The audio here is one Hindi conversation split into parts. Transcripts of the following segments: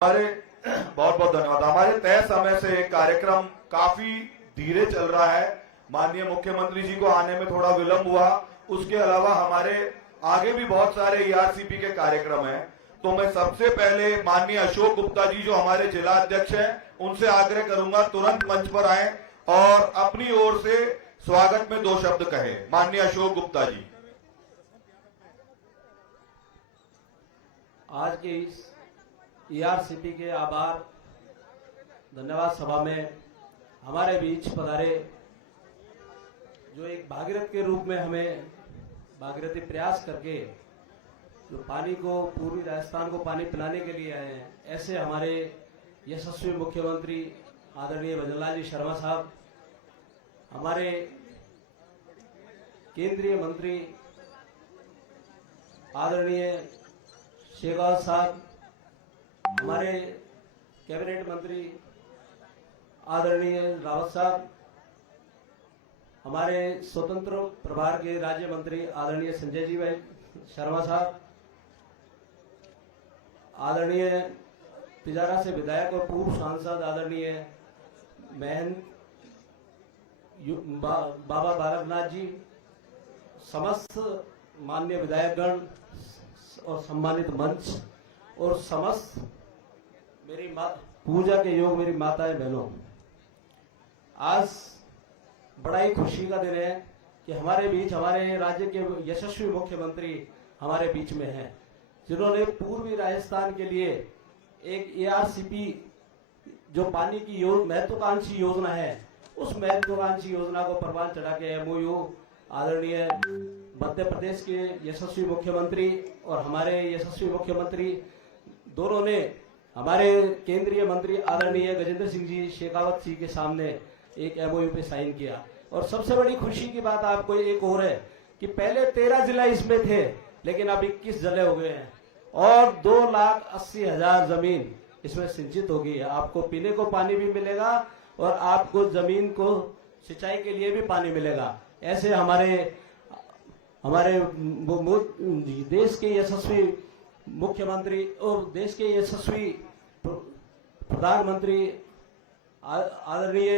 हमारे बहुत बहुत धन्यवाद। हमारे तय समय से कार्यक्रम काफी धीरे चल रहा है। माननीय मुख्यमंत्री जी को आने में थोड़ा विलंब हुआ। उसके अलावा हमारे आगे भी बहुत सारे ईआरसीपी के कार्यक्रम हैं। तो मैं सबसे पहले माननीय अशोक गुप्ता जी जो हमारे जिला अध्यक्ष हैं उनसे आग्रह करूंगा तुरंत मंच पर आए और अपनी ओर से स्वागत में 2 शब्द कहे। माननीय अशोक गुप्ता जी। आज के इस ईआरसीपी के आभार धन्यवाद सभा में हमारे बीच पधारे, जो एक भागीरथ के रूप में हमें भागीरथी प्रयास करके जो पानी को, पूर्वी राजस्थान को पानी पिलाने के लिए आए हैं, ऐसे हमारे यशस्वी मुख्यमंत्री आदरणीय भजनलाल जी शर्मा साहब, हमारे केंद्रीय मंत्री आदरणीय शेखावत साहब, हमारे कैबिनेट मंत्री आदरणीय रावत साहब, हमारे स्वतंत्र प्रभार के राज्य मंत्री आदरणीय संजय जी भाई शर्मा साहब, आदरणीय तिजारा से विधायक और पूर्व सांसद आदरणीय महंत बाबा बालकनाथ जी, समस्त माननीय विधायकगण और सम्मानित मंच और समस्त मेरी पूजा के योग मेरी माताएं बहनों, आज बड़ा ही खुशी का दिन है कि हमारे बीच हमारे राज्य के यशस्वी मुख्यमंत्री हमारे बीच में हैं, जिन्होंने पूर्वी राजस्थान के लिए एक एआरसीपी जो पानी की महत्वाकांक्षी योजना है, उस महत्वाकांक्षी योजना को परवान चढ़ा के एमओयू आदरणीय मध्य प्रदेश के यशस्वी मुख्यमंत्री और हमारे यशस्वी मुख्यमंत्री दोनों ने हमारे केंद्रीय मंत्री आदरणीय गजेंद्र सिंह जी शेखावत जी के सामने एक एमओयू पे साइन किया। और सबसे बड़ी खुशी की बात आपको एक और है कि पहले 13 जिला इसमें थे, लेकिन अब 21 जिले हो गए हैं और 2,80,000 जमीन इसमें सिंचित होगी है। आपको पीने को पानी भी मिलेगा और आपको जमीन को सिंचाई के लिए भी पानी मिलेगा। ऐसे हमारे देश के यशस्वी मुख्यमंत्री और देश के यशस्वी प्रधानमंत्री आदरणीय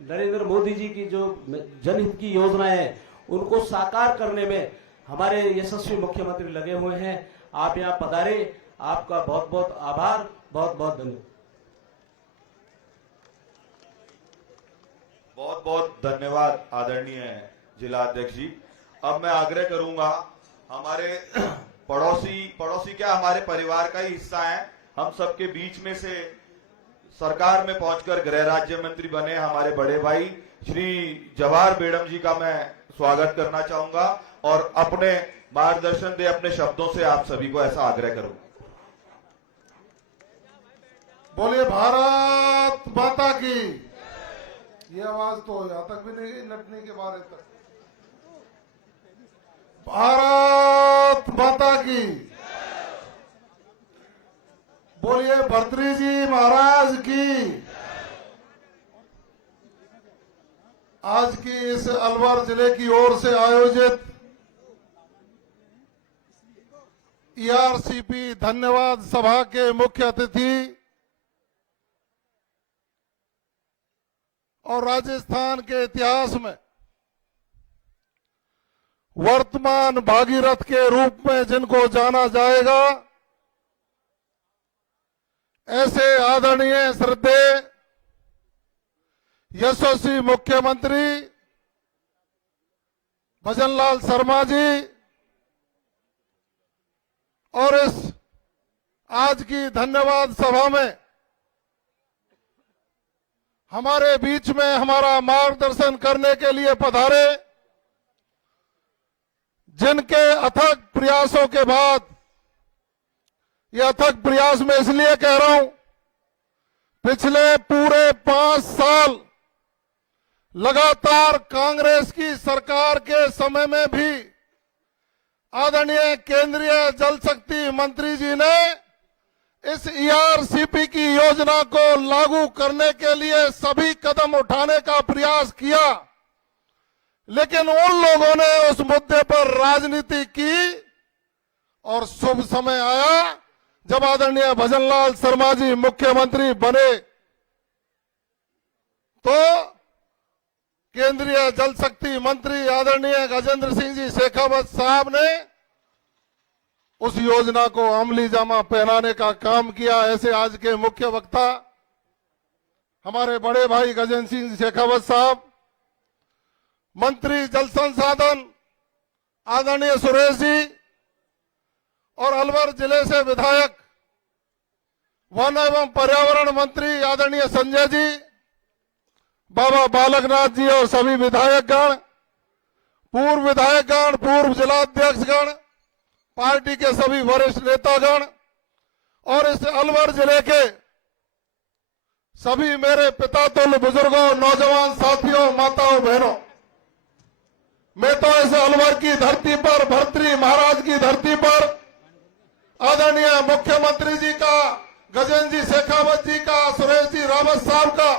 नरेंद्र मोदी जी की जो जनहित की योजना है उनको साकार करने में हमारे यशस्वी मुख्यमंत्री लगे हुए हैं। आप यहाँ पधारे, आपका बहुत बहुत आभार, बहुत बहुत धन्यवाद। बहुत बहुत धन्यवाद आदरणीय जिला अध्यक्ष जी। अब मैं आग्रह करूंगा, हमारे पड़ोसी क्या हमारे परिवार का ही हिस्सा है, हम सबके बीच में से सरकार में पहुंचकर गृह राज्य मंत्री बने हमारे बड़े भाई श्री जवाहर बेड़म जी का मैं स्वागत करना चाहूंगा और अपने मार्गदर्शन दे, अपने शब्दों से आप सभी को ऐसा आग्रह करूं। बोलिए भारत माता की। ये आवाज तो यहां तक भी नहीं गई, लटने के बारे तक। भारत माता की। बोलिए भर्तृ जी महाराज की। आज की इस अलवर जिले की ओर से आयोजित ईआरसीपी धन्यवाद सभा के मुख्य अतिथि और राजस्थान के इतिहास में वर्तमान भागीरथ के रूप में जिनको जाना जाएगा, ऐसे आदरणीय श्रद्धेय यशस्वी मुख्यमंत्री भजनलाल शर्मा जी और इस आज की धन्यवाद सभा में हमारे बीच में हमारा मार्गदर्शन करने के लिए पधारे, जिनके अथक प्रयासों के बाद, ये अथक प्रयास में इसलिए कह रहा हूं, पिछले पूरे 5 साल लगातार कांग्रेस की सरकार के समय में भी आदरणीय केंद्रीय जल शक्ति मंत्री जी ने इस ईआरसीपी की योजना को लागू करने के लिए सभी कदम उठाने का प्रयास किया, लेकिन उन लोगों ने उस मुद्दे पर राजनीति की और शुभ समय आया जब आदरणीय भजनलाल शर्मा जी मुख्यमंत्री बने तो केंद्रीय जल शक्ति मंत्री आदरणीय गजेंद्र सिंह जी शेखावत साहब ने उस योजना को अमली जामा पहनाने का काम किया। ऐसे आज के मुख्य वक्ता हमारे बड़े भाई गजेंद्र सिंह शेखावत साहब, मंत्री जल संसाधन आदरणीय सुरेश जी और अलवर जिले से विधायक वन एवं पर्यावरण मंत्री आदरणीय संजय जी, बाबा बालकनाथ जी और सभी विधायकगण, पूर्व विधायकगण, पूर्व जिलाध्यक्षगण, पार्टी के सभी वरिष्ठ नेतागण और इस अलवर जिले के सभी मेरे पिता तुल्य बुजुर्गों, नौजवान साथियों, माताओं, बहनों, मैं तो इस अलवर की धरती पर, भर्तृहरि महाराज की धरती पर आदरणीय मुख्यमंत्री जी का, गजेंद्र जी शेखावत जी का, सुरेश जी रावत साहब का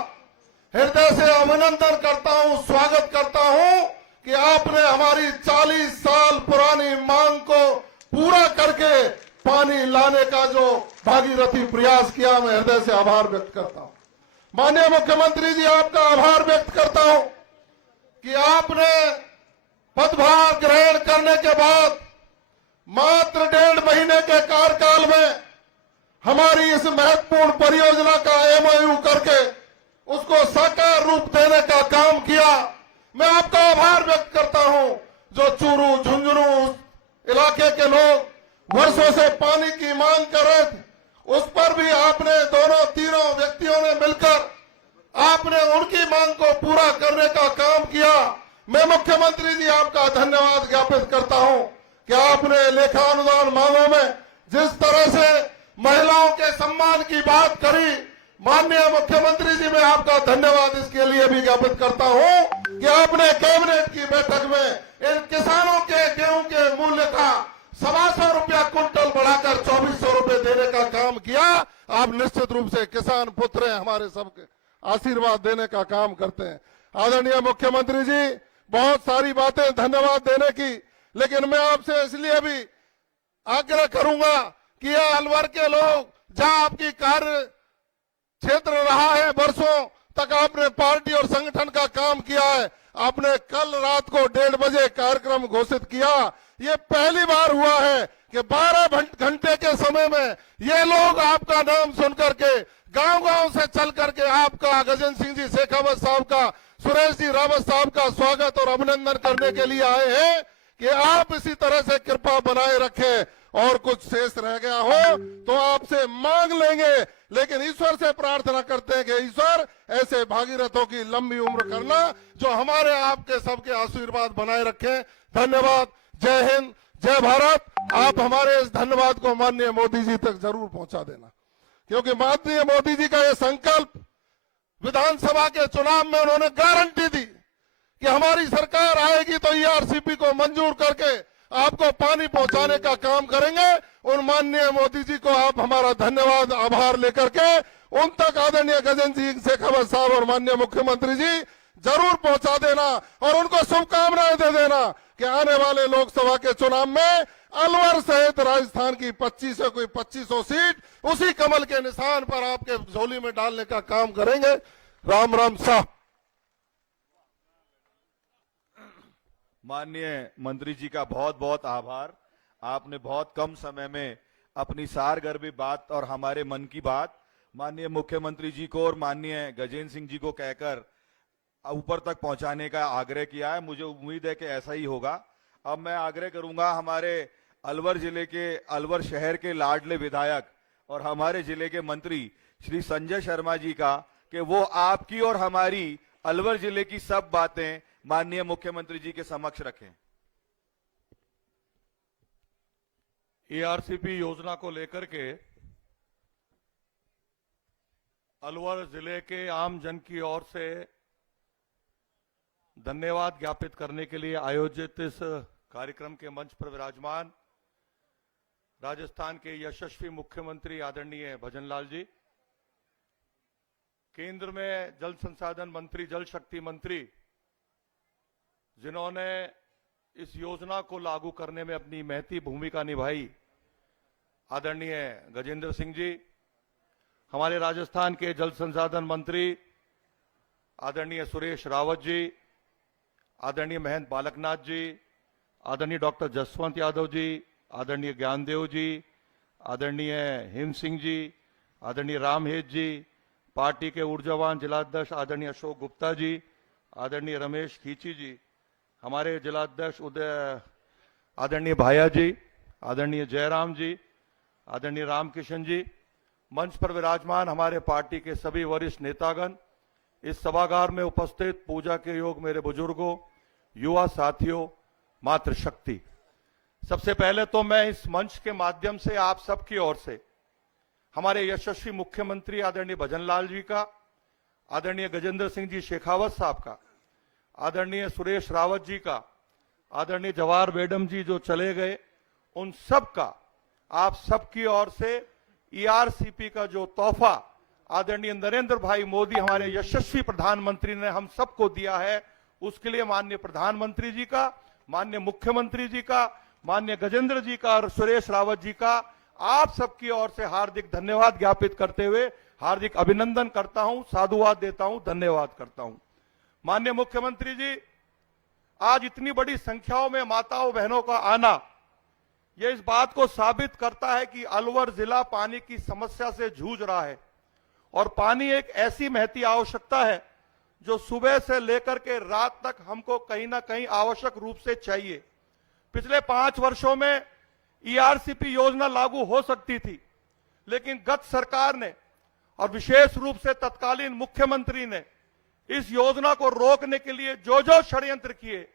हृदय से अभिनंदन करता हूं, स्वागत करता हूं कि आपने हमारी 40 साल पुरानी मांग को पूरा करके पानी लाने का जो भागीरथी प्रयास किया, मैं हृदय से आभार व्यक्त करता हूं। माननीय मुख्यमंत्री जी, आपका आभार व्यक्त करता हूं कि आपने पदभार ग्रहण करने के बाद मात्र 1.5 महीने के कार्यकाल में हमारी इस महत्वपूर्ण परियोजना का एमओयू करके उसको साकार रूप देने का काम किया। मैं आपका आभार व्यक्त करता हूं। जो चूरू झुंझुनू इलाके के लोग वर्षों से पानी की मांग कर रहे थे, उस पर भी आपने दोनों तीनों व्यक्तियों ने मिलकर आपने उनकी मांग को पूरा करने का काम किया। मैं मुख्यमंत्री जी आपका धन्यवाद ज्ञापित करता हूं कि आपने लेखानुदान मांगों में जिस तरह से महिलाओं के सम्मान की बात करी, माननीय मुख्यमंत्री जी मैं आपका धन्यवाद इसके लिए भी ज्ञापित करता हूं कि आपने कैबिनेट की बैठक में इन किसानों के गेहूं के मूल्य का 125 रुपया कुंटल बढ़ाकर 2400 रुपये देने का काम किया। आप निश्चित रूप से किसान पुत्र हैं, हमारे सबके आशीर्वाद देने का काम करते हैं। आदरणीय मुख्यमंत्री जी, बहुत सारी बातें धन्यवाद देने की, लेकिन मैं आपसे इसलिए भी आग्रह करूंगा कि यह अलवर के लोग, जहां आपकी कार्य क्षेत्र रहा है, वर्षों तक आपने पार्टी और संगठन का काम किया है, आपने कल रात को 1:30 बजे कार्यक्रम घोषित किया। ये पहली बार हुआ है कि 12 घंटे के समय में ये लोग आपका नाम सुनकर के गांव-गांव से चल करके आपका, गजेंद्र सिंह जी शेखावत साहब का, सुरेश जी रावत साहब का स्वागत और अभिनंदन करने के लिए आए हैं कि आप इसी तरह से कृपा बनाए रखें। और कुछ शेष रह गया हो तो आपसे मांग लेंगे, लेकिन ईश्वर से प्रार्थना करते हैं कि ईश्वर ऐसे भागीरथों की लंबी उम्र करना जो हमारे आपके सबके आशीर्वाद बनाए रखें। धन्यवाद। जय हिंद, जय भारत। आप हमारे इस धन्यवाद को माननीय मोदी जी तक जरूर पहुंचा देना, क्योंकि माननीय मोदी जी का यह संकल्प विधानसभा के चुनाव में उन्होंने गारंटी दी कि हमारी सरकार आएगी तो ईआरसीपी को मंजूर करके आपको पानी पहुंचाने का काम करेंगे। उन माननीय मोदी जी को आप हमारा धन्यवाद, आभार लेकर के उन तक आदरणीय गजेंद्र सिंह शेखावत साहब और माननीय मुख्यमंत्री जी जरूर पहुंचा देना और उनको शुभकामनाएं दे देना कि आने वाले लोकसभा के चुनाव में अलवर सहित राजस्थान की 25 से कोई 2500 सीट उसी कमल के निशान पर आपके झोली में डालने का काम करेंगे। राम राम साहब। माननीय मंत्री जी का बहुत बहुत आभार। आपने बहुत कम समय में अपनी सारगर्भी बात और हमारे मन की बात माननीय मुख्यमंत्री जी को और माननीय गजेंद्र सिंह जी को कहकर ऊपर तक पहुंचाने का आग्रह किया है। मुझे उम्मीद है कि ऐसा ही होगा। अब मैं आग्रह करूंगा हमारे अलवर जिले के, अलवर शहर के लाडले विधायक और हमारे जिले के मंत्री श्री संजय शर्मा जी का कि वो आपकी और हमारी अलवर जिले की सब बातें माननीय मुख्यमंत्री जी के समक्ष रखें। ईआरसीपी योजना को लेकर के अलवर जिले के आम जन की ओर से धन्यवाद ज्ञापित करने के लिए आयोजित इस कार्यक्रम के मंच पर विराजमान राजस्थान के यशस्वी मुख्यमंत्री आदरणीय भजनलाल जी, केंद्र में जल संसाधन मंत्री, जल शक्ति मंत्री, जिन्होंने इस योजना को लागू करने में अपनी महती भूमिका निभाई, आदरणीय गजेंद्र सिंह जी, हमारे राजस्थान के जल संसाधन मंत्री आदरणीय सुरेश रावत जी, आदरणीय महेंद्र बालकनाथ जी, आदरणीय डॉक्टर जसवंत यादव जी, आदरणीय ज्ञानदेव जी, आदरणीय हिम सिंह जी, आदरणीय रामहेत जी, पार्टी के ऊर्जावान जिलाध्यक्ष आदरणीय अशोक गुप्ता जी, आदरणीय रमेश खींची जी, हमारे जिलाध्यक्ष आदरणीय भाया जी, आदरणीय जयराम जी, आदरणीय रामकिशन जी, मंच पर विराजमान हमारे पार्टी के सभी वरिष्ठ नेतागण, इस सभागार में उपस्थित पूजा के योग मेरे बुजुर्गों, युवा साथियों, मातृशक्ति, सबसे पहले तो मैं इस मंच के माध्यम से आप सबकी ओर से हमारे यशस्वी मुख्यमंत्री आदरणीय भजनलाल जी का, आदरणीय गजेंद्र सिंह जी शेखावत साहब का, आदरणीय सुरेश रावत जी का, आदरणीय जवाहर बेडम जी जो चले गए, उन सब का आप सबकी ओर से ईआरसीपी का जो तोहफा आदरणीय नरेंद्र भाई मोदी हमारे यशस्वी प्रधानमंत्री ने हम सबको दिया है, उसके लिए माननीय प्रधानमंत्री जी का, माननीय मुख्यमंत्री जी का, माननीय गजेंद्र जी का और सुरेश रावत जी का आप सबकी ओर से हार्दिक धन्यवाद ज्ञापित करते हुए हार्दिक अभिनंदन करता हूं, साधुवाद देता हूं, धन्यवाद करता हूं। माननीय मुख्यमंत्री जी, आज इतनी बड़ी संख्याओं में माताओं बहनों का आना यह इस बात को साबित करता है कि अलवर जिला पानी की समस्या से जूझ रहा है और पानी एक ऐसी महती आवश्यकता है जो सुबह से लेकर के रात तक हमको कहीं ना कहीं आवश्यक रूप से चाहिए। पिछले 5 वर्षों में ईआरसीपी योजना लागू हो सकती थी, लेकिन गत सरकार ने और विशेष रूप से तत्कालीन मुख्यमंत्री ने इस योजना को रोकने के लिए जो जो षड्यंत्र किए,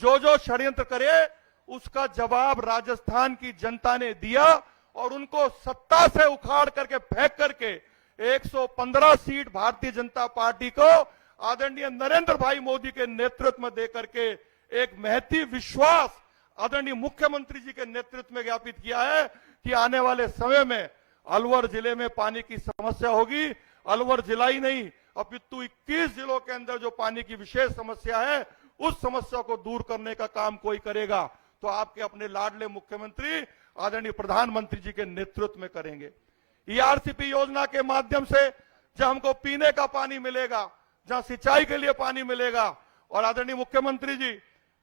जो जो षड्यंत्र करे, उसका जवाब राजस्थान की जनता ने दिया और उनको सत्ता से उखाड़ करके फेंक करके 115 सीट भारतीय जनता पार्टी को आदरणीय नरेंद्र भाई मोदी के नेतृत्व में देकर के एक महती विश्वास आदरणीय मुख्यमंत्री जी के नेतृत्व में ज्ञापित किया है कि आने वाले समय में अलवर जिले में पानी की समस्या होगी। अलवर जिला ही नहीं, अपितु 21 जिलों के अंदर जो पानी की विशेष समस्या है, उस समस्या को दूर करने का काम कोई करेगा तो आपके अपने लाडले मुख्यमंत्री आदरणीय प्रधानमंत्री जी के नेतृत्व में करेंगे। ईआरसीपी योजना के माध्यम से जहां हमको पीने का पानी मिलेगा, जहां सिंचाई के लिए पानी मिलेगा, और आदरणीय मुख्यमंत्री जी,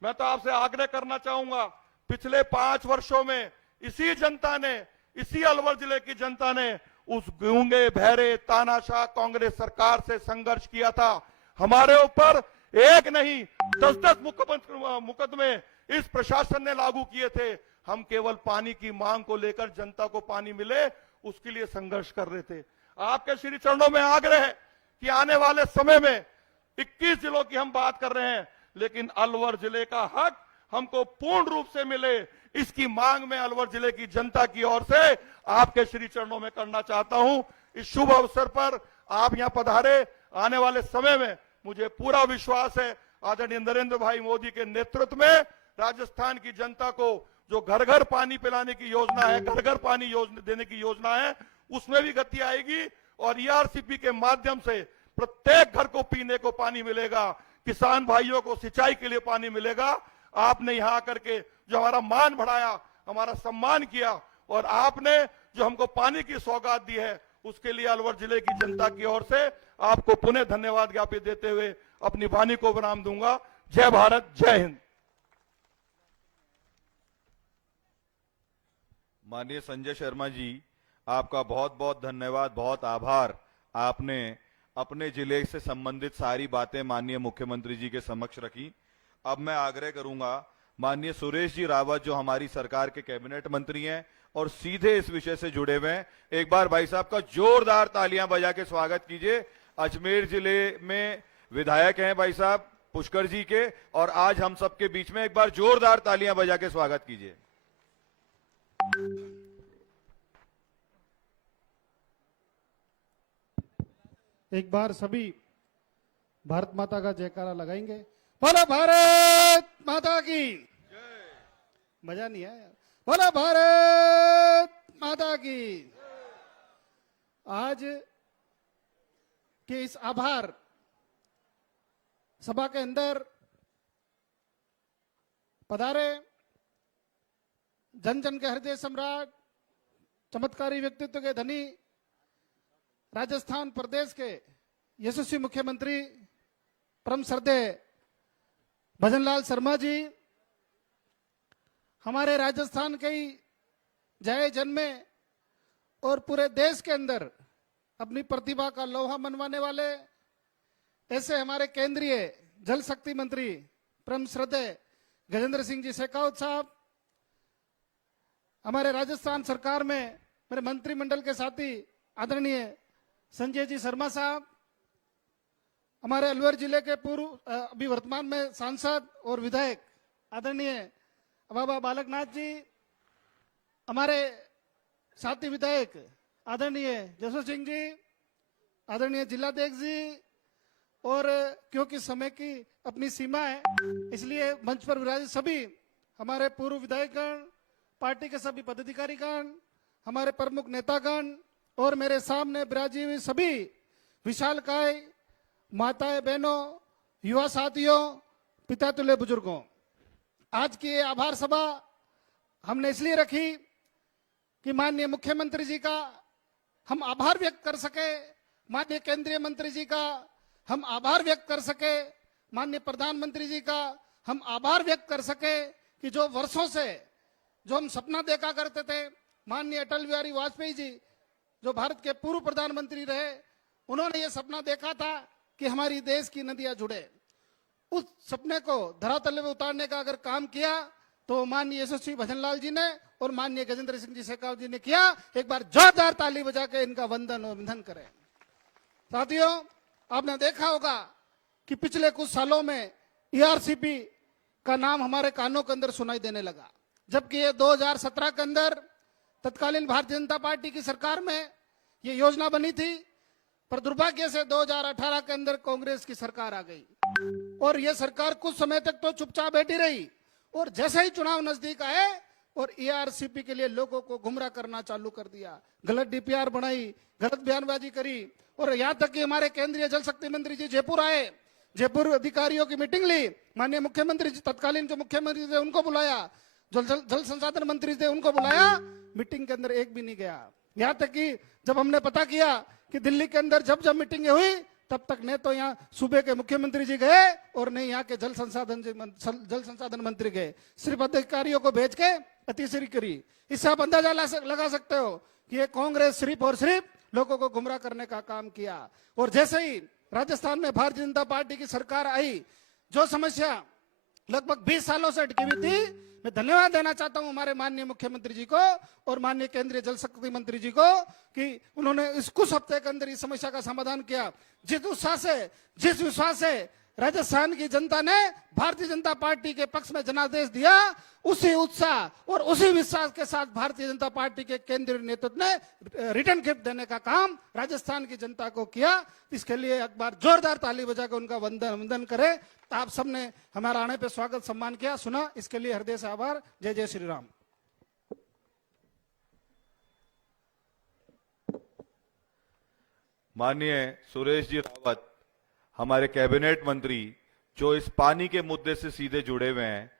मैं तो आपसे आग्रह करना चाहूंगा, पिछले 5 वर्षों में इसी जनता ने, इसी अलवर जिले की जनता ने उस गूंगे बहरे तानाशाह कांग्रेस सरकार से संघर्ष किया था। हमारे ऊपर एक नहीं 10-10 मुकदमे इस प्रशासन ने लागू किए थे। हम केवल पानी की मांग को लेकर जनता को पानी मिले उसके लिए संघर्ष कर रहे थे। आपके श्री चरणों में आग्रह है कि आने वाले समय में 21 जिलों की हम बात कर रहे हैं, लेकिन अलवर जिले का हक हमको पूर्ण रूप से मिले, इसकी मांग में अलवर जिले की जनता की ओर से आपके श्री चरणों में करना चाहता हूं। इस शुभ अवसर पर आप यहां पधारे, आने वाले समय में मुझे पूरा विश्वास है आदरणीय नरेंद्र भाई मोदी के नेतृत्व में राजस्थान की जनता को जो घर घर पानी पिलाने की योजना है, घर घर पानी देने की योजना है, उसमें भी गति आएगी और ईआरसीपी के माध्यम से प्रत्येक घर को पीने को पानी मिलेगा, किसान भाइयों को सिंचाई के लिए पानी मिलेगा। आपने यहां आकर के जो हमारा मान बढ़ाया, हमारा सम्मान किया और आपने जो हमको पानी की सौगात दी है, उसके लिए अलवर जिले की जनता की ओर से आपको पुनः धन्यवाद ज्ञापित देते हुए अपनी वाणी को विराम दूंगा। जय भारत, जय हिंद। माननीय संजय शर्मा जी, आपका बहुत बहुत धन्यवाद, बहुत आभार। आपने अपने जिले से संबंधित सारी बातें माननीय मुख्यमंत्री जी के समक्ष रखी। अब मैं आग्रह करूंगा माननीय सुरेश जी रावत जो हमारी सरकार के कैबिनेट मंत्री हैं और सीधे इस विषय से जुड़े हुए हैं, एक बार भाई साहब का जोरदार तालियां बजा के स्वागत कीजिए। अजमेर जिले में विधायक हैं भाई साहब पुष्कर जी के, और आज हम सबके बीच में एक बार जोरदार तालियां बजा के स्वागत कीजिए। एक बार सभी भारत माता का जयकारा लगाएंगे। बोलो भारत माता की, मजा नहीं आया। बोलो भारत माता की। आज के इस आभार सभा के अंदर पधारे जन जन के हृदय सम्राट चमत्कारी व्यक्तित्व के धनी राजस्थान प्रदेश के यशस्वी मुख्यमंत्री परम श्रद्धेय भजनलाल शर्मा जी हमारे राजस्थान के ही जय जन में और पूरे देश के अंदर अपनी प्रतिभा का लोहा मनवाने वाले ऐसे हमारे केंद्रीय जल शक्ति मंत्री परम श्रद्धेय गजेंद्र सिंह जी शेखावत साहब, हमारे राजस्थान सरकार में मेरे मंत्रिमंडल के साथी आदरणीय संजय जी शर्मा साहब, हमारे अलवर जिले के पूर्व अभी वर्तमान में सांसद और विधायक आदरणीय बाबा बालकनाथ जी, हमारे साथी विधायक आदरणीय जसवंत सिंह जी, आदरणीय जिलाध्यक्ष जी, और क्योंकि समय की अपनी सीमा है इसलिए मंच पर विराजित सभी हमारे पूर्व विधायकगण, पार्टी के सभी पदाधिकारीगण, हमारे प्रमुख नेतागण और मेरे सामने विराजी हुई सभी विशालकाय माताएं, बहनों, युवा साथियों, पिता तुल्य बुजुर्गों, आज की ये आभार सभा हमने इसलिए रखी कि माननीय मुख्यमंत्री जी का हम आभार व्यक्त कर सके, माननीय केंद्रीय मंत्री जी का हम आभार व्यक्त कर सके, माननीय प्रधानमंत्री जी का हम आभार व्यक्त कर सके कि जो वर्षों से जो हम सपना देखा करते थे, माननीय अटल बिहारी वाजपेयी जी जो भारत के पूर्व प्रधानमंत्री रहे, उन्होंने ये सपना देखा था कि हमारी देश की नदियां जुड़े। उस सपने को धरातल में उतारने का अगर काम किया तो माननीय यशस्वी भजनलाल जी ने और माननीय गजेंद्र सिंह जी शेखावत जी ने किया। एक बार जोरदार ताली बजा के इनका वंदन और वंदन करें। साथियों, आपने देखा होगा कि पिछले कुछ सालों में ईआरसीपी का नाम हमारे कानों के अंदर सुनाई देने लगा, जबकि ये 2017 के अंदर तत्कालीन भारतीय जनता पार्टी की सरकार में ये योजना बनी थी, पर दुर्भाग्य से 2018 के अंदर कांग्रेस की सरकार आ गई और ये सरकार कुछ समय तक तो चुपचाप बैठी रही और जैसे ही चुनाव नजदीक आए और ईआरसीपी के लिए लोगों को गुमराह करना चालू कर दिया, गलत डीपीआर बनाई, गलत बयानबाजी करी और यहाँ तक कि हमारे केंद्रीय जल शक्ति मंत्री जी जयपुर आए, जयपुर अधिकारियों की मीटिंग ली, माननीय मुख्यमंत्री जी तत्कालीन जो मुख्यमंत्री थे उनको बुलाया, जो जल संसाधन मंत्री थे उनको बुलाया, मीटिंग के अंदर एक भी नहीं गया। यहाँ तक कि जब हमने पता किया कि दिल्ली के अंदर जब जब मीटिंगें हुई तब तक न तो यहाँ सूबे के मुख्यमंत्री जी गए और न यहाँ के जल संसाधन मंत्री गए, सिर्फ अधिकारियों को भेज के अतिश्री करी। इससे आप अंदाजा लगा सकते हो कि ये कांग्रेस सिर्फ और सिर्फ लोगों को गुमराह करने का काम किया। और जैसे ही राजस्थान में भारतीय जनता पार्टी की सरकार आई, जो समस्या लगभग 20 सालों से अटकी हुई थी, मैं धन्यवाद देना चाहता हूं हमारे माननीय मुख्यमंत्री जी को और माननीय केंद्रीय जल शक्ति मंत्री जी को कि उन्होंने इस कुछ हफ्ते के अंदर इस समस्या का समाधान किया। जिस उत्साह से, जिस विश्वास से राजस्थान की जनता ने भारतीय जनता पार्टी के पक्ष में जनादेश दिया, उसी उत्साह और उसी विश्वास के साथ भारतीय जनता पार्टी के केंद्रीय नेतृत्व ने रिटर्न गिफ्ट देने का काम राजस्थान की जनता को किया। इसके लिए एक बार जोरदार ताली बजाकर उनका वंदन करें। आप सबने हमारा आने पे स्वागत सम्मान किया, सुना, इसके लिए हृदय से आभार। जय जय श्री राम। माननीय सुरेश जी रावत, हमारे कैबिनेट मंत्री जो इस पानी के मुद्दे से सीधे जुड़े हुए हैं,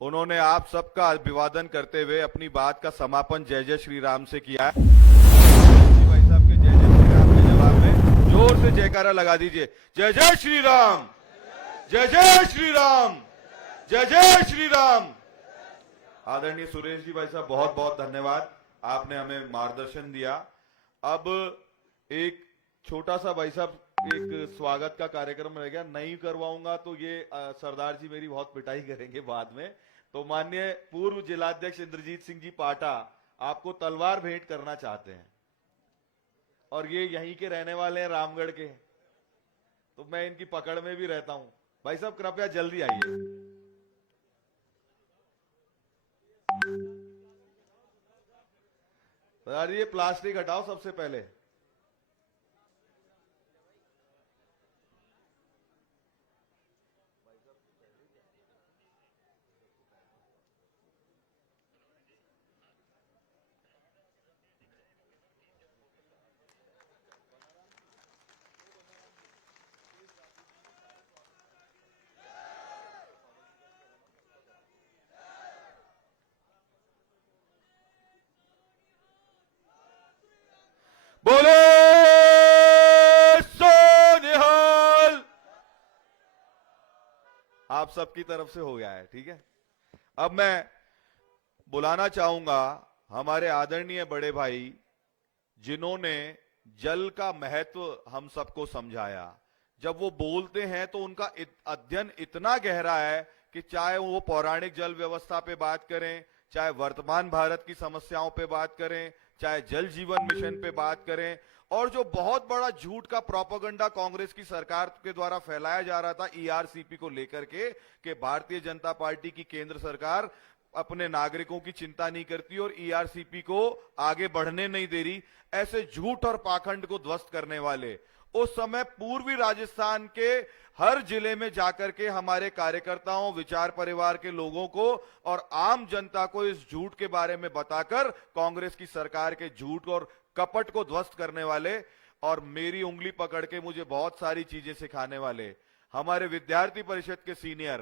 उन्होंने आप सबका अभिवादन करते हुए अपनी बात का समापन जय जय श्री राम से किया है। भाई साहब के जय जय श्री राम के जवाब में जोर से जयकारा लगा दीजिए। जय जय श्री राम, जय जय श्री राम, जय जय श्री राम। आदरणीय सुरेश जी भाई साहब, बहुत बहुत धन्यवाद, आपने हमें मार्गदर्शन दिया। अब एक छोटा सा भाई साहब एक स्वागत का कार्यक्रम रह गया, नहीं करवाऊंगा तो ये सरदार जी मेरी बहुत पिटाई करेंगे बाद में। तो माननीय पूर्व जिलाध्यक्ष इंद्रजीत सिंह जी पाटा आपको तलवार भेंट करना चाहते हैं और ये यहीं के रहने वाले हैं, रामगढ़ के, तो मैं इनकी पकड़ में भी रहता हूं। भाई साहब कृपया जल्दी आइए। सरदार जी ये प्लास्टिक हटाओ सबसे पहले। आप सबकी तरफ से हो गया है, ठीक है। अब मैं बुलाना चाहूंगा हमारे आदरणीय बड़े भाई जिन्होंने जल का महत्व हम सबको समझाया। जब वो बोलते हैं तो उनका अध्ययन इतना गहरा है कि चाहे वो पौराणिक जल व्यवस्था पे बात करें, चाहे वर्तमान भारत की समस्याओं पे बात करें, चाहे जल जीवन मिशन पे बात करें, और जो बहुत बड़ा झूठ का प्रोपेगेंडा कांग्रेस की सरकार के द्वारा फैलाया जा रहा था ईआरसीपी को लेकर के कि भारतीय जनता पार्टी की केंद्र सरकार अपने नागरिकों की चिंता नहीं करती और ईआरसीपी को आगे बढ़ने नहीं दे रही, ऐसे झूठ और पाखंड को ध्वस्त करने वाले उस समय पूर्वी राजस्थान के हर जिले में जाकर के हमारे कार्यकर्ताओं, विचार परिवार के लोगों को और आम जनता को इस झूठ के बारे में बताकर कांग्रेस की सरकार के झूठ और कपट को ध्वस्त करने वाले और मेरी उंगली पकड़ के मुझे बहुत सारी चीजें सिखाने वाले हमारे विद्यार्थी परिषद के सीनियर,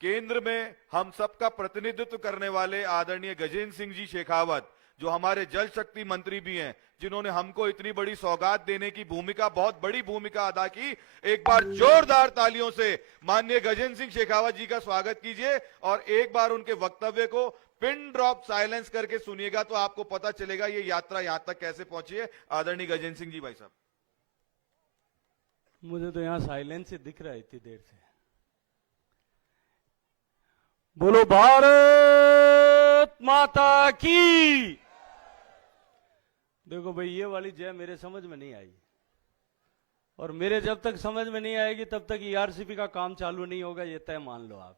केंद्र में हम सबका प्रतिनिधित्व करने वाले आदरणीय गजेंद्र सिंह जी शेखावत, जो हमारे जल शक्ति मंत्री भी हैं, जिन्होंने हमको इतनी बड़ी सौगात देने की भूमिका, बहुत बड़ी भूमिका अदा की। एक बार जोरदार तालियों से माननीय गजेंद्र सिंह शेखावत जी का स्वागत कीजिए और एक बार उनके वक्तव्य को पिन ड्रॉप साइलेंस करके सुनिएगा तो आपको पता चलेगा ये यात्रा यहां तक कैसे पहुंची है। आदरणीय गजेंद्र सिंह जी भाई साहब। मुझे तो यहां साइलेंस ही दिख रहा है इतनी देर से। बोलो भारत माता की। देखो भाई, ये वाली जय मेरे समझ में नहीं आई और मेरे जब तक समझ में नहीं आएगी तब तक ईआरसीपी का काम चालू नहीं होगा, ये तय मान लो आप।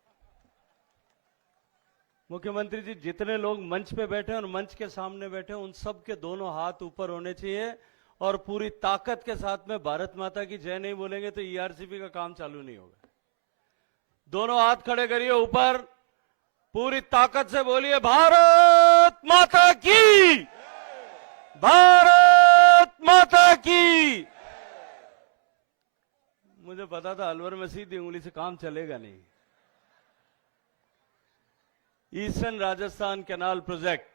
मुख्यमंत्री जी, जितने लोग मंच पे बैठे हैं और मंच के सामने बैठे हैं उन सब के दोनों हाथ ऊपर होने चाहिए और पूरी ताकत के साथ में भारत माता की जय नहीं बोलेंगे तो ईआरसीपी का काम चालू नहीं होगा। दोनों हाथ खड़े करिए ऊपर, पूरी ताकत से बोलिए भारत माता की, भारत माता की। मुझे पता था अलवर में सीधी उंगली से काम चलेगा नहीं। ईस्टर्न राजस्थान कैनाल प्रोजेक्ट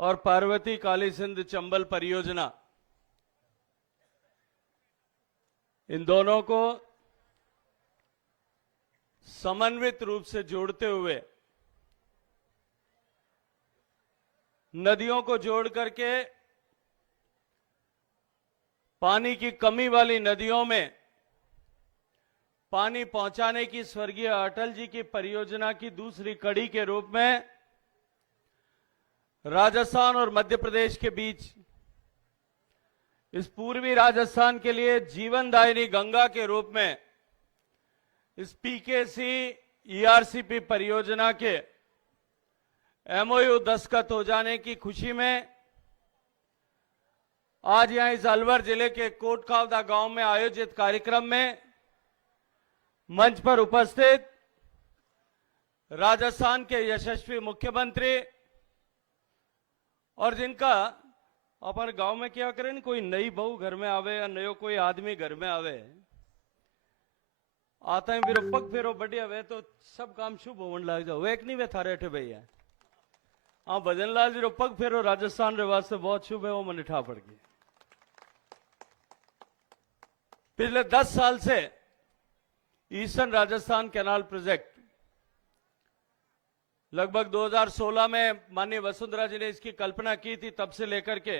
और पार्वती काली सिंध चंबल परियोजना, इन दोनों को समन्वित रूप से जोड़ते हुए, नदियों को जोड़ करके पानी की कमी वाली नदियों में पानी पहुंचाने की स्वर्गीय अटल जी की परियोजना की दूसरी कड़ी के रूप में राजस्थान और मध्य प्रदेश के बीच इस पूर्वी राजस्थान के लिए जीवनदायिनी गंगा के रूप में इस पीकेसी ईआरसीपी परियोजना के एमओयू दस्तखत हो जाने की खुशी में आज यहां इस अलवर जिले के कोटखावदा गांव में आयोजित कार्यक्रम में मंच पर उपस्थित राजस्थान के यशस्वी मुख्यमंत्री और जिनका अपन गांव में क्या करें, कोई नई बहू घर में आवे या नयो कोई आदमी घर में आवे, आता है फिर पग फेरो बढ़िया वे तो सब काम शुभ होने लग जाओ। एक नहीं वे थारे अठे भैया हाँ भजन लाल जी रो पग फेरो राजस्थान रे वास्ते बहुत शुभ है, वो मन ठा पड़ गई। पिछले 10 साल से ईस्टर्न राजस्थान कैनाल प्रोजेक्ट लगभग 2016 में माननीय वसुंधरा जी ने इसकी कल्पना की थी, तब से लेकर के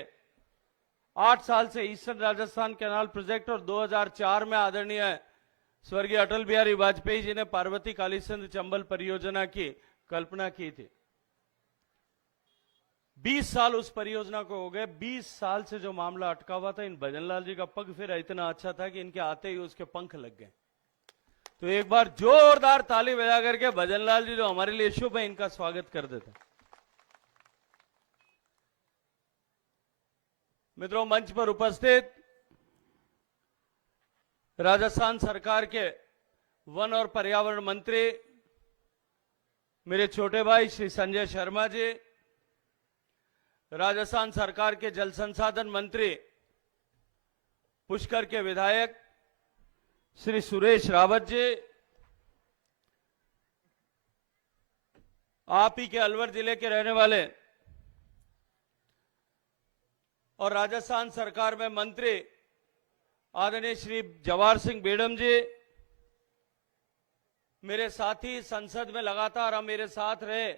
8 साल से ईस्टर्न राजस्थान कैनाल प्रोजेक्ट और 2004 में आदरणीय स्वर्गीय अटल बिहारी वाजपेयी जी ने पार्वती काली सिंध चंबल परियोजना की कल्पना की थी। 20 साल उस परियोजना को हो गए। 20 साल से जो मामला अटका हुआ था, इन भजनलाल जी का पग फिर इतना अच्छा था कि इनके आते ही उसके पंख लग गए। तो एक बार जोरदार ताली बजा करके भजनलाल जी जो हमारे लिए शुभ है, इनका स्वागत कर देते। मित्रों, मंच पर उपस्थित राजस्थान सरकार के वन और पर्यावरण मंत्री मेरे छोटे भाई श्री संजय शर्मा जी, राजस्थान सरकार के जल संसाधन मंत्री पुष्कर के विधायक श्री सुरेश रावत जी, आप ही के अलवर जिले के रहने वाले और राजस्थान सरकार में मंत्री आदरणीय श्री जवाहर सिंह बेडम जी, मेरे साथी संसद में लगातार हम मेरे साथ रहे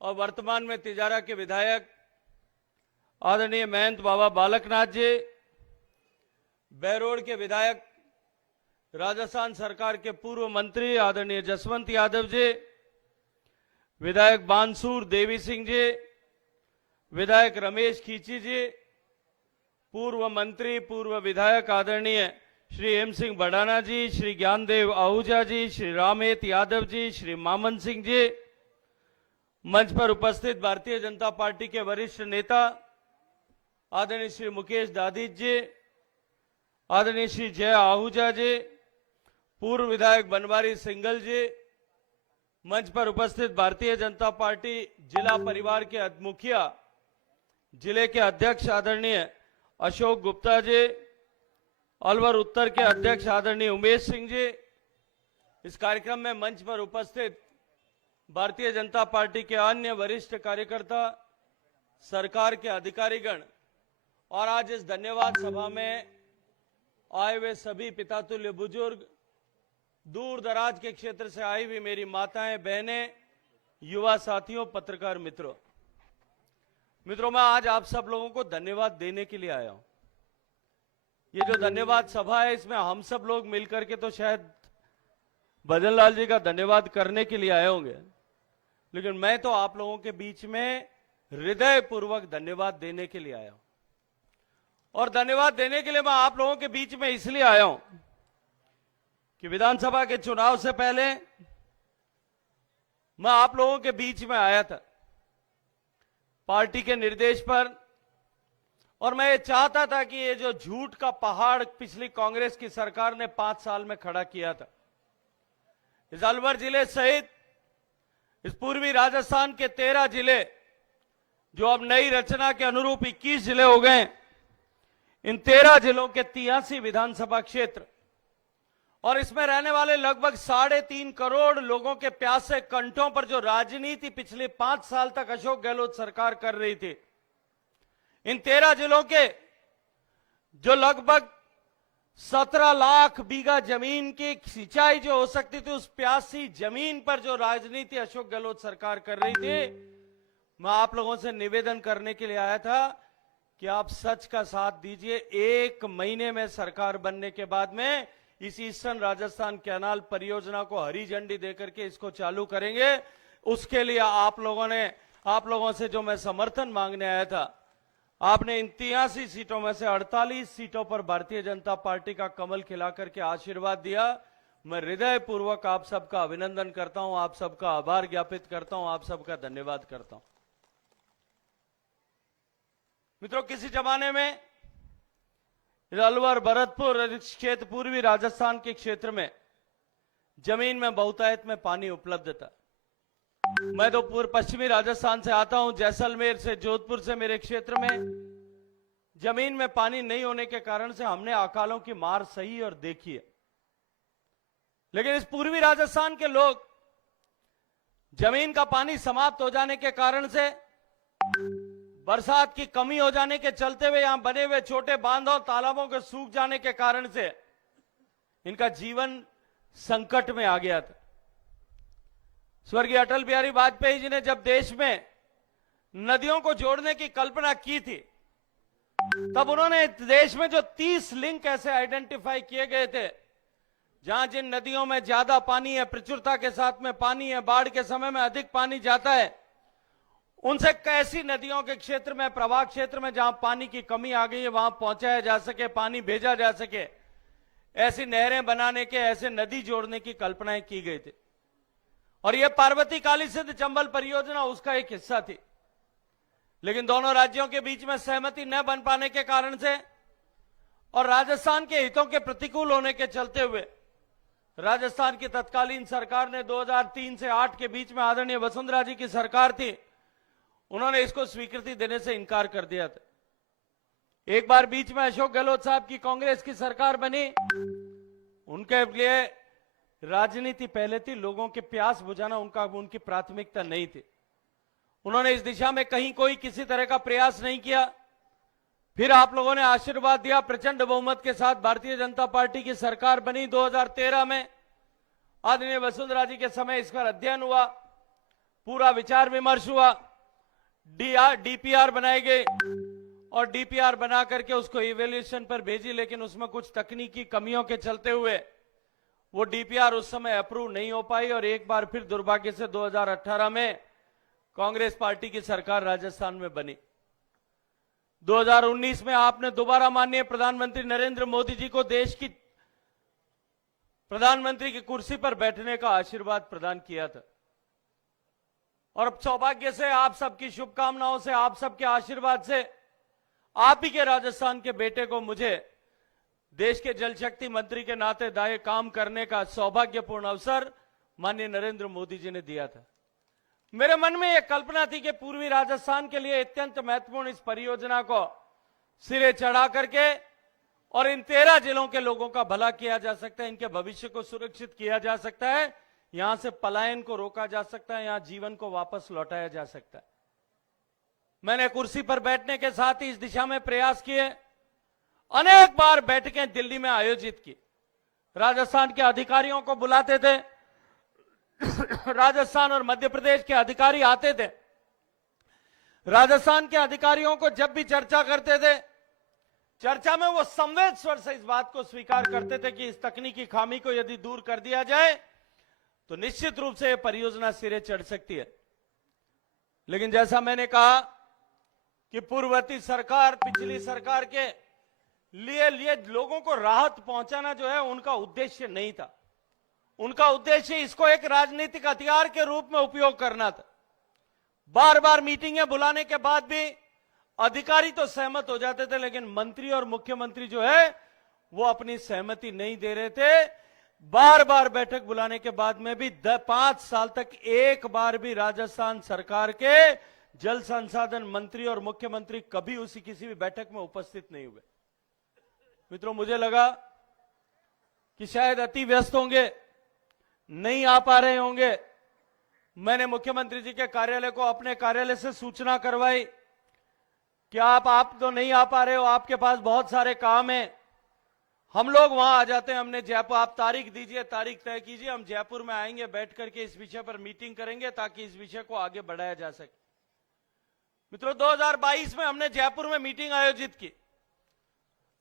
और वर्तमान में तिजारा के विधायक आदरणीय महंत बाबा बालकनाथ जी, बैरोड के विधायक राजस्थान सरकार के पूर्व मंत्री आदरणीय जसवंत यादव जी, विधायक बांसुर देवी सिंह जी, विधायक रमेश खींची जी, पूर्व मंत्री पूर्व विधायक आदरणीय श्री हेम सिंह बडाना जी, श्री ज्ञानदेव आहूजा जी, श्री रामेत यादव जी, श्री मामन सिंह जी, मंच पर उपस्थित भारतीय जनता पार्टी के वरिष्ठ नेता आदरणीय श्री मुकेश दादिज जी, आदरणीय श्री जय आहूजा जी, पूर्व विधायक बनवारी सिंगल जी, मंच पर उपस्थित भारतीय जनता पार्टी जिला परिवार के मुखिया जिले के अध्यक्ष आदरणीय अशोक गुप्ता जी, अलवर उत्तर के अध्यक्ष आदरणीय उमेश सिंह जी, इस कार्यक्रम में मंच पर उपस्थित भारतीय जनता पार्टी के अन्य वरिष्ठ कार्यकर्ता, सरकार के अधिकारीगण और आज इस धन्यवाद सभा में आए हुए सभी पितातुल्य बुजुर्ग, दूर दराज के क्षेत्र से आई हुई मेरी माताएं, बहनें, युवा साथियों, पत्रकार मित्रों, मैं आज आप सब लोगों को धन्यवाद देने के लिए आया हूं। ये जो धन्यवाद सभा है, इसमें हम सब लोग मिलकर के तो शायद भजन लाल जी का धन्यवाद करने के लिए आए होंगे, लेकिन मैं तो आप लोगों के बीच में हृदयपूर्वक धन्यवाद देने के लिए आया हूं। और धन्यवाद देने के लिए मैं आप लोगों के बीच में इसलिए आया हूं कि विधानसभा के चुनाव से पहले मैं आप लोगों के बीच में आया था पार्टी के निर्देश पर, और मैं ये चाहता था कि ये जो झूठ का पहाड़ पिछली कांग्रेस की सरकार ने 5 साल में खड़ा किया था, इस अलवर जिले सहित इस पूर्वी राजस्थान के 13 जिले जो अब नई रचना के अनुरूप 21 जिले हो गए, इन 13 जिलों के 83 विधानसभा क्षेत्र और इसमें रहने वाले लगभग 3.5 करोड़ लोगों के प्यासे कंठों पर जो राजनीति पिछले 5 साल तक अशोक गहलोत सरकार कर रही थी, इन 13 जिलों के जो लगभग 17 लाख बीघा जमीन की सिंचाई जो हो सकती थी, उस प्यासी जमीन पर जो राजनीति अशोक गहलोत सरकार कर रही थी, मैं आप लोगों से निवेदन करने के लिए आया था कि आप सच का साथ दीजिए। 1 महीने में सरकार बनने के बाद में इस ईस्टर्न राजस्थान कैनाल परियोजना को हरी झंडी देकर के इसको चालू करेंगे। उसके लिए आप लोगों से जो मैं समर्थन मांगने आया था, आपने इन 83 सीटों में से 48 सीटों पर भारतीय जनता पार्टी का कमल खिला करके आशीर्वाद दिया। मैं हृदयपूर्वक आप सबका अभिनंदन करता हूं, आप सबका आभार ज्ञापित करता हूं, आप सबका धन्यवाद करता हूं। मित्रों, किसी जमाने में अलवर, भरतपुर क्षेत्र, पूर्वी राजस्थान के क्षेत्र में जमीन में बहुतायत में पानी उपलब्ध था। मैं तो पूर्व पश्चिमी राजस्थान से आता हूं, जैसलमेर से, जोधपुर से मेरे क्षेत्र में जमीन में पानी नहीं होने के कारण से हमने अकालों की मार सही और देखी है। लेकिन इस पूर्वी राजस्थान के लोग जमीन का पानी समाप्त हो जाने के कारण से, बरसात की कमी हो जाने के चलते हुए यहां बने हुए छोटे बांधों, तालाबों के सूख जाने के कारण से इनका जीवन संकट में आ गया था। स्वर्गीय अटल बिहारी वाजपेयी जी ने जब देश में नदियों को जोड़ने की कल्पना की थी, तब उन्होंने देश में जो 30 लिंक ऐसे आइडेंटिफाई किए गए थे, जहां जिन नदियों में ज्यादा पानी है, प्रचुरता के साथ में पानी है, बाढ़ के समय में अधिक पानी जाता है, उनसे कैसी नदियों के क्षेत्र में, प्रवाह क्षेत्र में जहां पानी की कमी आ गई है, वहां पहुंचाया जा सके, पानी भेजा जा सके, ऐसी नहरें बनाने के, ऐसे नदी जोड़ने की कल्पनाएं की गई थी। और यह पार्वती काली सिंध चंबल परियोजना उसका एक हिस्सा थी। लेकिन दोनों राज्यों के बीच में सहमति न बन पाने के कारण से और राजस्थान के हितों के प्रतिकूल होने के चलते हुए राजस्थान की तत्कालीन सरकार ने 2003 से 8 के बीच में आदरणीय वसुंधरा जी की सरकार थी, उन्होंने इसको स्वीकृति देने से इनकार कर दिया था। एक बार बीच में अशोक गहलोत साहब की कांग्रेस की सरकार बनी, उनके लिए राजनीति पहले थी, लोगों के प्यास बुझाना उनकी प्राथमिकता नहीं थी। उन्होंने इस दिशा में कहीं कोई किसी तरह का प्रयास नहीं किया। फिर आप लोगों ने आशीर्वाद दिया, प्रचंड बहुमत के साथ भारतीय जनता पार्टी की सरकार बनी 2013 में, आदरणीय वसुंधरा जी के समय इस पर अध्ययन हुआ, पूरा विचार विमर्श हुआ, डीपीआर बनाई गई और डीपीआर बना करके उसको इवैल्यूएशन पर भेजी, लेकिन उसमें कुछ तकनीकी कमियों के चलते हुए वो डीपीआर उस समय अप्रूव नहीं हो पाई और एक बार फिर दुर्भाग्य से 2018 में कांग्रेस पार्टी की सरकार राजस्थान में बनी। 2019 में आपने दोबारा माननीय प्रधानमंत्री नरेंद्र मोदी जी को देश की प्रधानमंत्री की कुर्सी पर बैठने का आशीर्वाद प्रदान किया था और अब सौभाग्य से आप सबकी शुभकामनाओं से, आप सबके आशीर्वाद से, आप ही के राजस्थान के बेटे को मुझे देश के जल शक्ति मंत्री के नाते दाएं काम करने का सौभाग्यपूर्ण अवसर माननीय नरेंद्र मोदी जी ने दिया था। मेरे मन में यह कल्पना थी कि पूर्वी राजस्थान के लिए अत्यंत महत्वपूर्ण इस परियोजना को सिरे चढ़ा करके और इन 13 जिलों के लोगों का भला किया जा सकता है, इनके भविष्य को सुरक्षित किया जा सकता है, यहां से पलायन को रोका जा सकता है, यहां जीवन को वापस लौटाया जा सकता है। मैंने कुर्सी पर बैठने के साथ ही इस दिशा में प्रयास किए, अनेक बार बैठकें दिल्ली में आयोजित की, राजस्थान के अधिकारियों को बुलाते थे, राजस्थान और मध्य प्रदेश के अधिकारी आते थे, राजस्थान के अधिकारियों को जब भी चर्चा करते थे, चर्चा में वो संवेद स्वर से इस बात को स्वीकार करते थे कि इस तकनीकी खामी को यदि दूर कर दिया जाए तो निश्चित रूप से यह परियोजना सिरे चढ़ सकती है। लेकिन जैसा मैंने कहा कि पूर्ववर्ती सरकार, पिछली सरकार के लिए लोगों को राहत पहुंचाना जो है उनका उद्देश्य नहीं था। उनका उद्देश्य इसको एक राजनीतिक हथियार के रूप में उपयोग करना था। बार बार मीटिंगें बुलाने के बाद भी अधिकारी तो सहमत हो जाते थे, लेकिन मंत्री और मुख्यमंत्री जो है वो अपनी सहमति नहीं दे रहे थे। बार बार बैठक बुलाने के बाद में भी 5 साल तक एक बार भी राजस्थान सरकार के जल संसाधन मंत्री और मुख्यमंत्री कभी उसी किसी भी बैठक में उपस्थित नहीं हुए। मित्रों, मुझे लगा कि शायद अति व्यस्त होंगे, नहीं आ पा रहे होंगे। मैंने मुख्यमंत्री जी के कार्यालय को अपने कार्यालय से सूचना करवाई कि आप तो नहीं आ पा रहे हो, आपके पास बहुत सारे काम हैं, हम लोग वहां आ जाते हैं। हमने जयपुर, आप तारीख दीजिए, तारीख तय कीजिए, हम जयपुर में आएंगे, बैठ करके इस विषय पर मीटिंग करेंगे ताकि इस विषय को आगे बढ़ाया जा सके। मित्रों, 2022 में हमने जयपुर में मीटिंग आयोजित की,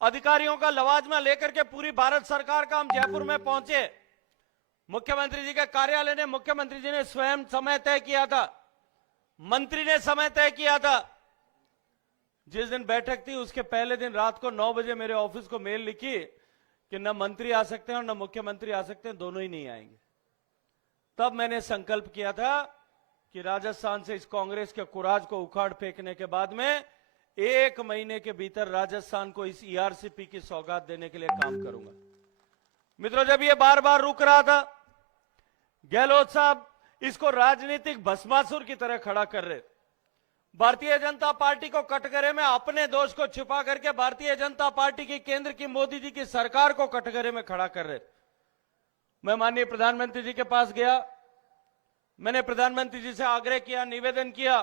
अधिकारियों का लवाजमा लेकर के पूरी भारत सरकार का हम जयपुर में पहुंचे। मुख्यमंत्री जी के कार्यालय ने, मुख्यमंत्री जी ने स्वयं समय तय किया था, मंत्री ने समय तय किया था। जिस दिन बैठक थी उसके पहले दिन रात को 9 बजे मेरे ऑफिस को मेल लिखी कि न मंत्री आ सकते हैं और न मुख्यमंत्री आ सकते हैं, दोनों ही नहीं आएंगे। तब मैंने संकल्प किया था कि राजस्थान से इस कांग्रेस के कुराज को उखाड़ फेंकने के बाद में 1 महीने के भीतर राजस्थान को इस ईआरसीपी की सौगात देने के लिए काम करूंगा। मित्रों, जब ये बार बार रुक रहा था, गहलोत साहब इसको राजनीतिक भस्मासुर की तरह खड़ा कर रहे। भारतीय जनता पार्टी को कटघरे में अपने दोष को छिपा करके भारतीय जनता पार्टी की, केंद्र की, मोदी जी की सरकार को कटघरे में खड़ा कर रहे। मैं माननीय प्रधानमंत्री जी के पास गया, मैंने प्रधानमंत्री जी से आग्रह किया, निवेदन किया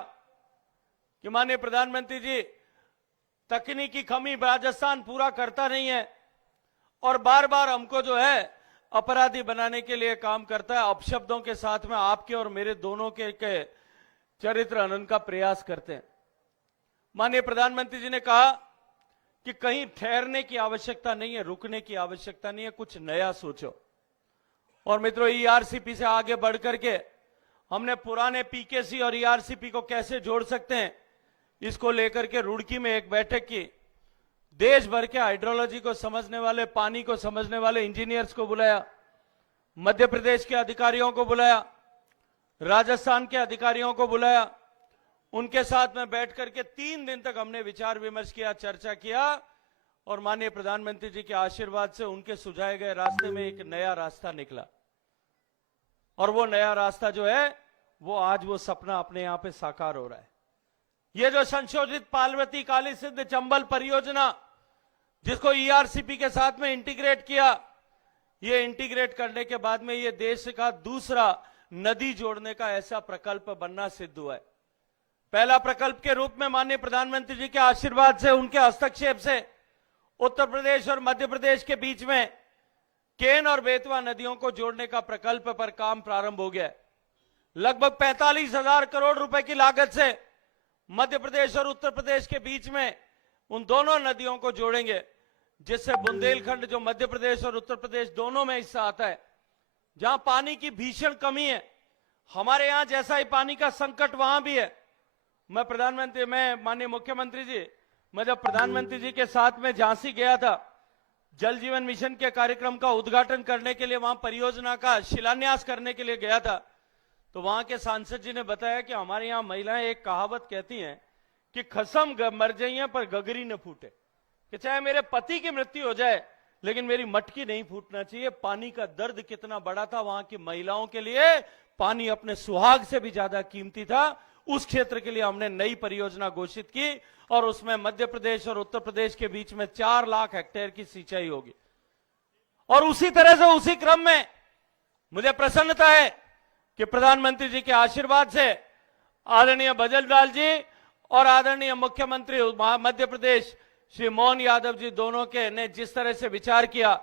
कि माननीय प्रधानमंत्री जी, तकनीकी कमी राजस्थान पूरा करता नहीं है और बार बार हमको जो है अपराधी बनाने के लिए काम करता है, अपशब्दों के साथ में आपके और मेरे दोनों के चरित्र हनन का प्रयास करते हैं। माननीय प्रधानमंत्री जी ने कहा कि कहीं ठहरने की आवश्यकता नहीं है, रुकने की आवश्यकता नहीं है, कुछ नया सोचो। और मित्रों, ईआरसीपी से आगे बढ़ करके हमने पुराने पीकेसी और ईआरसीपी को कैसे जोड़ सकते हैं, इसको लेकर के रुड़की में एक बैठक की। देश भर के हाइड्रोलॉजी को समझने वाले, पानी को समझने वाले इंजीनियर्स को बुलाया, मध्य प्रदेश के अधिकारियों को बुलाया, राजस्थान के अधिकारियों को बुलाया। उनके साथ में बैठ करके 3 दिन तक हमने विचार विमर्श किया, चर्चा किया और माननीय प्रधानमंत्री जी के आशीर्वाद से उनके सुझाए गए रास्ते में एक नया रास्ता निकला। और वो नया रास्ता जो है वो आज वो सपना अपने यहां पे साकार हो रहा है। ये जो संशोधित पार्वती काली सिंध चंबल परियोजना, जिसको ईआरसीपी के साथ में इंटीग्रेट किया, ये इंटीग्रेट करने के बाद में ये देश का दूसरा नदी जोड़ने का ऐसा प्रकल्प बनना सिद्ध हुआ है। पहला प्रकल्प के रूप में माननीय प्रधानमंत्री जी के आशीर्वाद से, उनके हस्तक्षेप से उत्तर प्रदेश और मध्य प्रदेश के बीच में केन और बेतवा नदियों को जोड़ने का प्रकल्प पर काम प्रारंभ हो गया है। लगभग 45,000 करोड़ रुपए की लागत से मध्य प्रदेश और उत्तर प्रदेश के बीच में उन दोनों नदियों को जोड़ेंगे, जिससे बुंदेलखंड जो मध्य प्रदेश और उत्तर प्रदेश दोनों में हिस्सा आता है, जहां पानी की भीषण कमी है, हमारे यहां जैसा ही पानी का संकट वहां भी है। मैं माननीय मुख्यमंत्री जी, मैं जब प्रधानमंत्री जी के साथ में झांसी गया था, जल जीवन मिशन के कार्यक्रम का उद्घाटन करने के लिए, वहां परियोजना का शिलान्यास करने के लिए गया था, तो वहां के सांसद जी ने बताया कि हमारे यहां महिलाएं एक कहावत कहती हैं कि खसम मर जाइए पर गगरी न फूटे, कि चाहे मेरे पति की मृत्यु हो जाए लेकिन मेरी मटकी नहीं फूटना चाहिए। पानी का दर्द कितना बड़ा था वहां की महिलाओं के लिए, पानी अपने सुहाग से भी ज्यादा कीमती था। उस क्षेत्र के लिए हमने नई परियोजना घोषित की और उसमें मध्य प्रदेश और उत्तर प्रदेश के बीच में 4 लाख हेक्टेयर की सिंचाई होगी। और उसी तरह से उसी क्रम में मुझे प्रसन्नता है कि प्रधानमंत्री जी के आशीर्वाद से आदरणीय बजरलाल जी और आदरणीय मुख्यमंत्री मध्य प्रदेश श्री मोहन यादव जी दोनों के ने जिस तरह से विचार किया,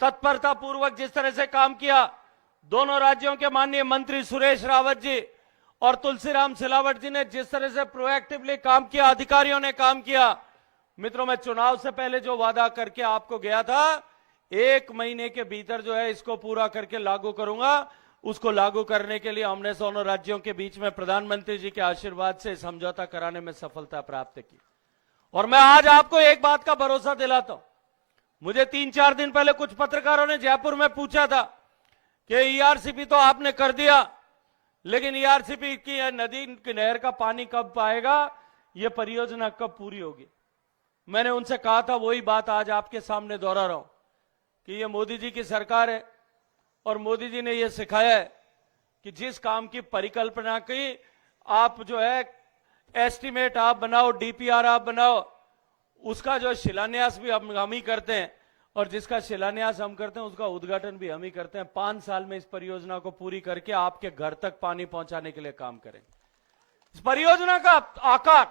तत्परता पूर्वक जिस तरह से काम किया, दोनों राज्यों के माननीय मंत्री सुरेश रावत जी और तुलसीराम सिलावट जी ने जिस तरह से प्रोएक्टिवली काम किया, अधिकारियों ने काम किया। मित्रों, मैं चुनाव से पहले जो वादा करके आपको गया था, 1 महीने के भीतर जो है इसको पूरा करके लागू करूंगा। उसको लागू करने के लिए हमने दोनों राज्यों के बीच में प्रधानमंत्री जी के आशीर्वाद से समझौता कराने में सफलता प्राप्त की। और मैं आज आपको एक बात का भरोसा दिलाता हूं। मुझे 3-4 दिन पहले कुछ पत्रकारों ने जयपुर में पूछा था कि ईआरसीपी तो आपने कर दिया, लेकिन ईआरसीपी की नदी की नहर का पानी कब आएगा, यह परियोजना कब पूरी होगी। मैंने उनसे कहा था, वही बात आज आपके सामने दोहरा रहा हूं कि यह मोदी जी की सरकार है और मोदी जी ने यह सिखाया है कि जिस काम की परिकल्पना की आप जो है एस्टीमेट आप बनाओ, डीपीआर आप बनाओ, उसका जो शिलान्यास भी हम ही करते हैं और जिसका शिलान्यास हम करते हैं उसका उद्घाटन भी हम ही करते हैं। 5 साल में इस परियोजना को पूरी करके आपके घर तक पानी पहुंचाने के लिए काम करेंगे। इस परियोजना का आकार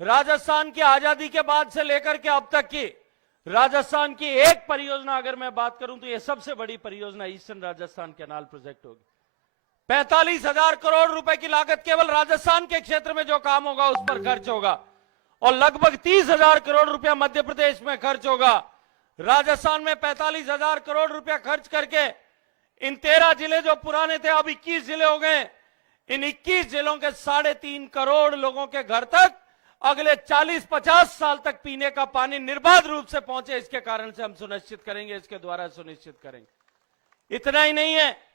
राजस्थान की आजादी के बाद से लेकर के अब तक की राजस्थान की एक परियोजना अगर मैं बात करूं तो यह सबसे बड़ी परियोजना ईस्टर्न राजस्थान कैनाल प्रोजेक्ट होगी। 45,000 करोड़ रुपए की लागत केवल राजस्थान के क्षेत्र में जो काम होगा उस पर खर्च होगा और लगभग 30,000 करोड़ रुपया मध्य प्रदेश में खर्च होगा। राजस्थान में 45,000 करोड़ रुपया खर्च करके इन 13 जिले जो पुराने थे अब 21 जिले हो गए। इन 21 जिलों के 3.5 करोड़ लोगों के घर तक अगले 40-50 साल तक पीने का पानी निर्बाध रूप से पहुंचे, इसके कारण से हम सुनिश्चित करेंगे, इसके द्वारा सुनिश्चित करेंगे। इतना ही नहीं है,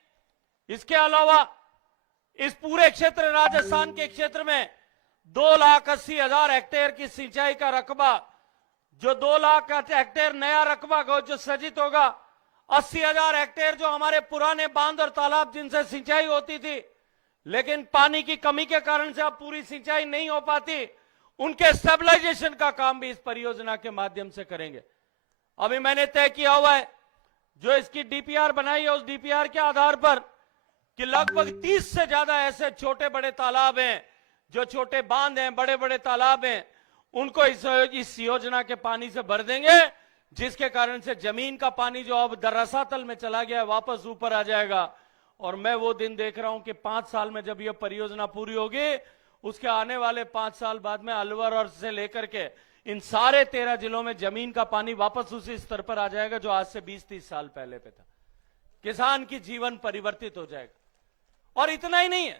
इसके अलावा इस पूरे क्षेत्र राजस्थान के क्षेत्र में 2,80,000 हेक्टेयर की सिंचाई का रकबा, जो 2 लाख हेक्टेयर नया रकबा जो सृजित होगा, 80,000 हेक्टेयर जो हमारे पुराने बांध और तालाब जिनसे सिंचाई होती थी लेकिन पानी की कमी के कारण से अब पूरी सिंचाई नहीं हो पाती, उनके स्टेबलाइजेशन का काम भी इस परियोजना के माध्यम से करेंगे। अभी मैंने तय किया हुआ है, जो इसकी डीपीआर बनाई है उस डीपीआर के आधार पर कि लगभग 30 से ज्यादा ऐसे छोटे बड़े तालाब हैं, जो छोटे बांध हैं, बड़े बड़े तालाब हैं, उनको इस योजना के पानी से भर देंगे, जिसके कारण से जमीन का पानी जो अब रसातल में चला गया है वापस ऊपर आ जाएगा। और मैं वो दिन देख रहा हूं कि 5 साल में जब यह परियोजना पूरी होगी, उसके आने वाले 5 साल बाद में अलवर और से लेकर के इन सारे 13 जिलों में जमीन का पानी वापस उसी स्तर पर आ जाएगा जो आज से 20-30 साल पहले पे था। किसान की जीवन परिवर्तित हो जाएगा। और इतना ही नहीं है,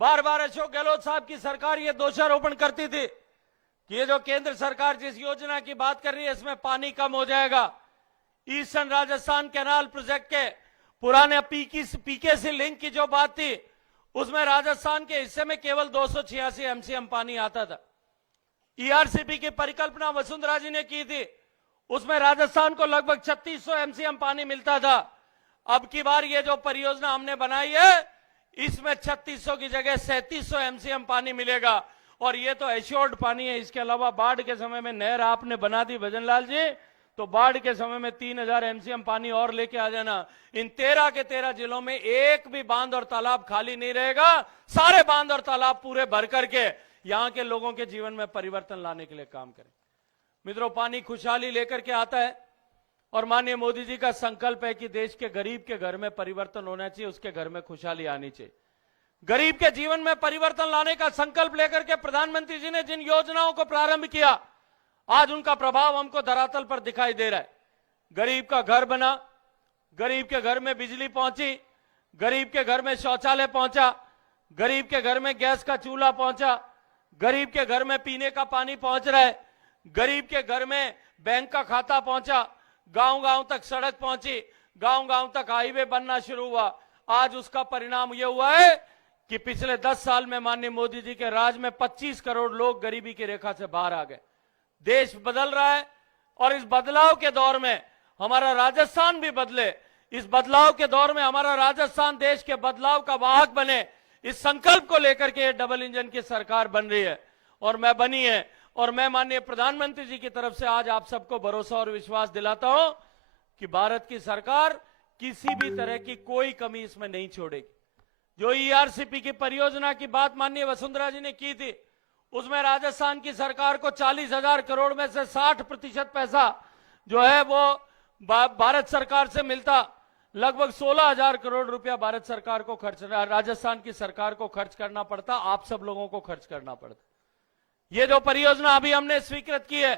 बार बार अशोक गहलोत साहब की सरकार ये दोषारोपण करती थी कि ये जो केंद्र सरकार जिस योजना की बात कर रही है इसमें पानी कम हो जाएगा। ईस्टर्न राजस्थान कैनाल प्रोजेक्ट के पुराने पीकेसी लिंक की जो बात थी, उसमें राजस्थान के हिस्से में केवल 286 एमसीएम पानी आता था। ईआरसीपी की परिकल्पना वसुंधरा जी ने की थी, उसमें राजस्थान को लगभग 3600 एमसीएम पानी मिलता था। अब की बार ये जो परियोजना हमने बनाई है, इसमें 3600 की जगह 3700 एमसीएम पानी मिलेगा। और ये तो एश्योर्ड पानी है। इसके अलावा बाढ़ के समय में नहर आपने बना दी भजनलाल जी, तो बाढ़ के समय में 3000 एमसीएम पानी और लेके आ जाना। इन 13 के 13 जिलों में एक भी बांध और तालाब खाली नहीं रहेगा। सारे बांध और तालाब पूरे भर करके यहां के लोगों के जीवन में परिवर्तन लाने के लिए काम करें। मित्रों, पानी खुशहाली लेकर के आता है। और माननीय मोदी जी का संकल्प है कि देश के गरीब के घर में परिवर्तन होना चाहिए, उसके घर में खुशहाली आनी चाहिए। गरीब के जीवन में परिवर्तन लाने का संकल्प लेकर के प्रधानमंत्री जी ने जिन योजनाओं को प्रारंभ किया, आज उनका प्रभाव हमको धरातल पर दिखाई दे रहा है। गरीब का घर बना, गरीब के घर में बिजली पहुंची, गरीब के घर में शौचालय पहुंचा, गरीब के घर में गैस का चूल्हा पहुंचा, गरीब के घर में पीने का पानी पहुंच रहा है, गरीब के घर में बैंक का खाता पहुंचा, गांव-गांव तक सड़क पहुंची, गांव-गांव तक हाईवे बनना शुरू हुआ। आज उसका परिणाम यह हुआ है कि पिछले 10 साल में माननीय मोदी जी के राज में 25 करोड़ लोग गरीबी की रेखा से बाहर आ गए। देश बदल रहा है और इस बदलाव के दौर में हमारा राजस्थान भी बदले। इस बदलाव के दौर में हमारा राजस्थान देश के बदलाव का वाहक बने, इस संकल्प को लेकर के डबल इंजन की सरकार बन रही है और मैं बनी है। और मैं माननीय प्रधानमंत्री जी की तरफ से आज आप सबको भरोसा और विश्वास दिलाता हूं कि भारत की सरकार किसी भी तरह की कोई कमी इसमें नहीं छोड़ेगी। जो ईआरसीपी की परियोजना की बात माननीय वसुंधरा जी ने की थी, उसमें राजस्थान की सरकार को 40,000 करोड़ में से 60% पैसा जो है वो भारत सरकार से मिलता। लगभग 16,000 करोड़ रुपया भारत सरकार को राजस्थान की सरकार को खर्च करना पड़ता, आप सब लोगों को खर्च करना पड़ता। ये जो परियोजना अभी हमने स्वीकृत की है,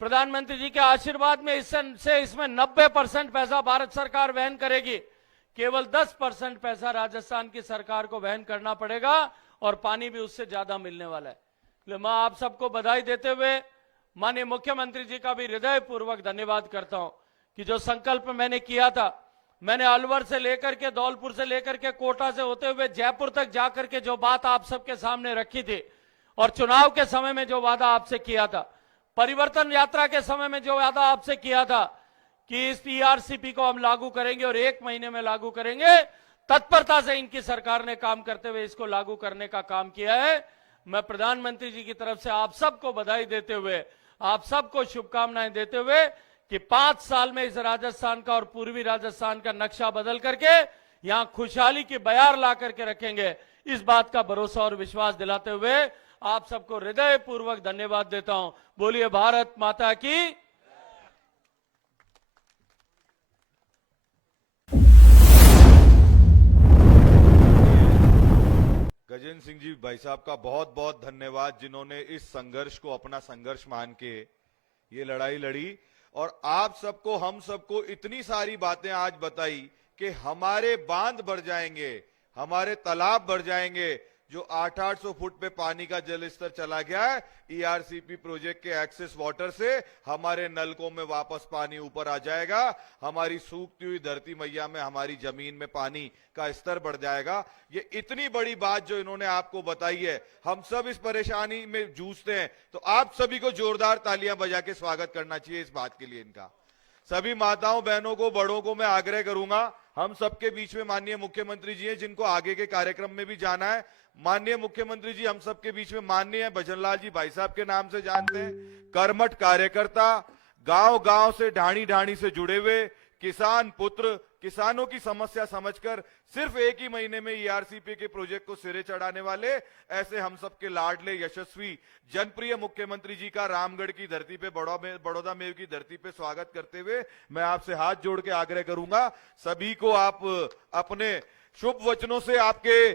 प्रधानमंत्री जी के आशीर्वाद में इसमें 90% पैसा भारत सरकार वहन करेगी, केवल 10% पैसा राजस्थान की सरकार को वहन करना पड़ेगा और पानी भी उससे ज्यादा मिलने वाला है। इसलिए मैं आप सबको बधाई देते हुए माननीय मुख्यमंत्री जी का भी हृदयपूर्वक धन्यवाद करता हूं कि जो संकल्प मैंने किया था, मैंने अलवर से लेकर के, धौलपुर से लेकर के, कोटा से होते हुए जयपुर तक जाकर के जो बात आप सबके सामने रखी थी और चुनाव के समय में जो वादा आपसे किया था, परिवर्तन यात्रा के समय में जो वादा आपसे किया था कि इस ईआरसीपी को हम लागू करेंगे और 1 महीने में लागू करेंगे, तत्परता से इनकी सरकार ने काम करते हुए इसको लागू करने का काम किया है। मैं प्रधानमंत्री जी की तरफ से आप सबको बधाई देते हुए, आप सबको शुभकामनाएं देते हुए कि 5 साल में इस राजस्थान का और पूर्वी राजस्थान का नक्शा बदल करके यहां खुशहाली की बयार ला करके रखेंगे, इस बात का भरोसा और विश्वास दिलाते हुए आप सबको हृदयपूर्वक धन्यवाद देता हूं। बोलिए भारत माता की। गजेंद्र सिंह जी भाई साहब का बहुत बहुत धन्यवाद, जिन्होंने इस संघर्ष को अपना संघर्ष मान के ये लड़ाई लड़ी और आप सबको, हम सबको इतनी सारी बातें आज बताई कि हमारे बांध बढ़ जाएंगे, हमारे तालाब बढ़ जाएंगे। जो 800 फुट पे पानी का जल स्तर चला गया है, ईआरसीपी प्रोजेक्ट के एक्सेस वाटर से हमारे नलकों में वापस पानी ऊपर आ जाएगा, हमारी सूखती हुई धरती मैया में, हमारी जमीन में पानी का स्तर बढ़ जाएगा। ये इतनी बड़ी बात जो इन्होंने आपको बताई है, हम सब इस परेशानी में जूझते हैं, तो आप सभी को जोरदार तालियां बजा के स्वागत करना चाहिए इस बात के लिए इनका। सभी माताओं, बहनों को, बड़ों को मैं आग्रह करूंगा, हम सबके बीच में माननीय मुख्यमंत्री जी हैं, जिनको आगे के कार्यक्रम में भी जाना है। माननीय मुख्यमंत्री जी हम सबके बीच में माननीय भजनलाल जी भाई साहब के नाम से जानते हैं, कर्मठ कार्यकर्ता, गांव गांव से ढाणी ढाणी से जुड़े हुए किसान पुत्र, किसानों की समस्या समझकर सिर्फ 1 ही महीने में ईआरसीपी के प्रोजेक्ट को सिरे चढ़ाने वाले ऐसे हम सबके लाडले, यशस्वी, जनप्रिय मुख्यमंत्री जी का रामगढ़ की धरती पे, बड़ौदा मेव की धरती पे स्वागत करते हुए मैं आपसे हाथ जोड़ के आग्रह करूंगा, सभी को आप अपने शुभ वचनों से आपके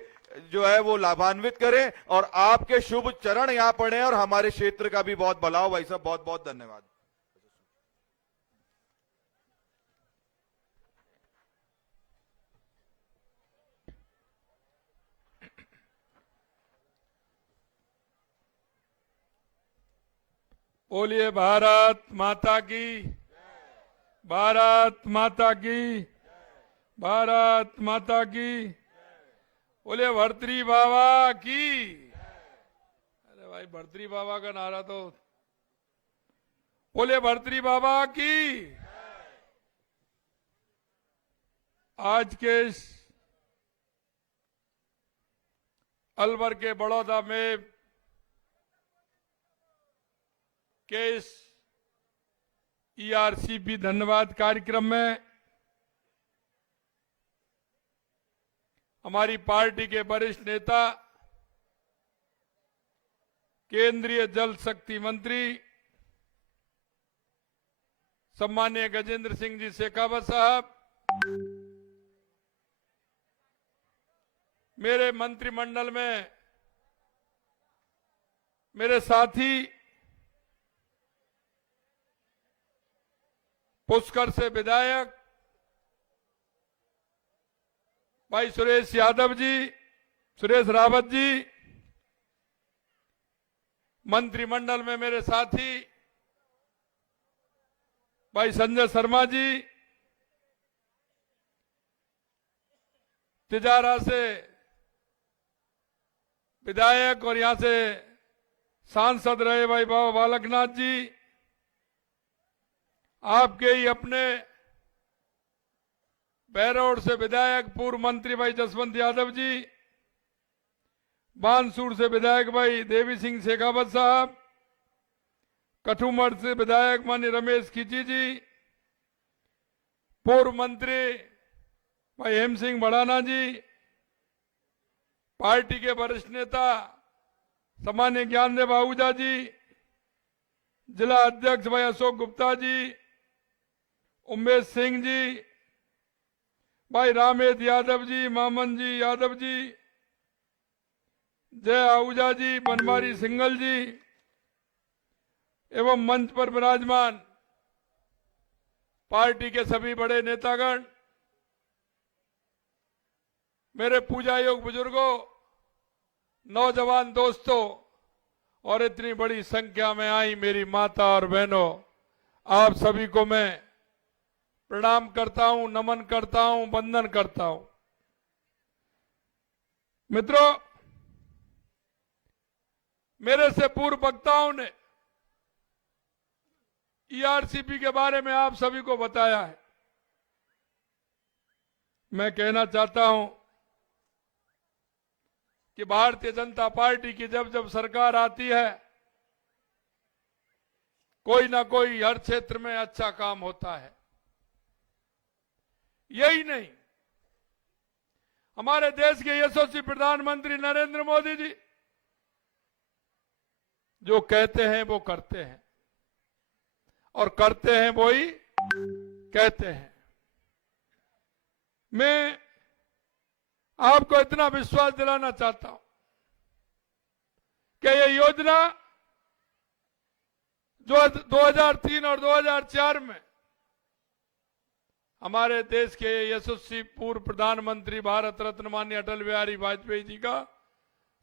जो है वो लाभान्वित करें और आपके शुभ चरण यहां पड़े और हमारे क्षेत्र का भी बहुत भला हो। भाई साहब बहुत बहुत धन्यवाद। बोलिए भारत माता की, भारत माता की, भारत माता की। बोले भर्तरी बाबा की। अरे भाई, भर्तरी बाबा का नारा तो बोले भर्तरी बाबा की। आज के अलवर के बड़ौदा में के इस ईआरसीपी धन्यवाद कार्यक्रम में हमारी पार्टी के वरिष्ठ नेता, केंद्रीय जल शक्ति मंत्री सम्मानीय गजेंद्र सिंह जी शेखावत साहब, मेरे मंत्रिमंडल में मेरे साथी पुष्कर से विधायक भाई सुरेश यादव जी, सुरेश रावत जी, मंत्रिमंडल में मेरे साथी भाई संजय शर्मा जी, तिजारा से विधायक और यहां से सांसद रहे भाई बाबा बालकनाथ जी, आपके ही अपने बैरोड से विधायक पूर्व मंत्री भाई जसवंत यादव जी, बानसूर से विधायक भाई देवी सिंह शेखावत साहब, कठुमर से विधायक माननीय रमेश खींची जी, पूर्व मंत्री भाई हेम सिंह भड़ाना जी, पार्टी के वरिष्ठ नेता सम्मानीय ज्ञानदेव आहूजा जी, जिला अध्यक्ष भाई अशोक गुप्ता जी, उमेश सिंह जी, भाई रामेश यादव जी, मामन जी यादव जी, जय आहूजा जी, बनवारी सिंगल जी एवं मंच पर विराजमान पार्टी के सभी बड़े नेतागण, मेरे पूजा योग बुजुर्गों, नौजवान दोस्तों और इतनी बड़ी संख्या में आई मेरी माता और बहनों, आप सभी को मैं प्रणाम करता हूं, नमन करता हूं, वंदन करता हूं। मित्रों, मेरे से पूर्व वक्ताओं ने ईआरसीपी के बारे में आप सभी को बताया है। मैं कहना चाहता हूं कि भारतीय जनता पार्टी की जब जब सरकार आती है, कोई ना कोई हर क्षेत्र में अच्छा काम होता है। यही नहीं, हमारे देश के यशस्वी प्रधानमंत्री नरेंद्र मोदी जी जो कहते हैं वो करते हैं और करते हैं वो ही कहते हैं। मैं आपको इतना विश्वास दिलाना चाहता हूं कि ये योजना जो 2003 और 2004 में हमारे देश के यशस्वी पूर्व प्रधानमंत्री भारत रत्न माननीय अटल बिहारी वाजपेयी जी का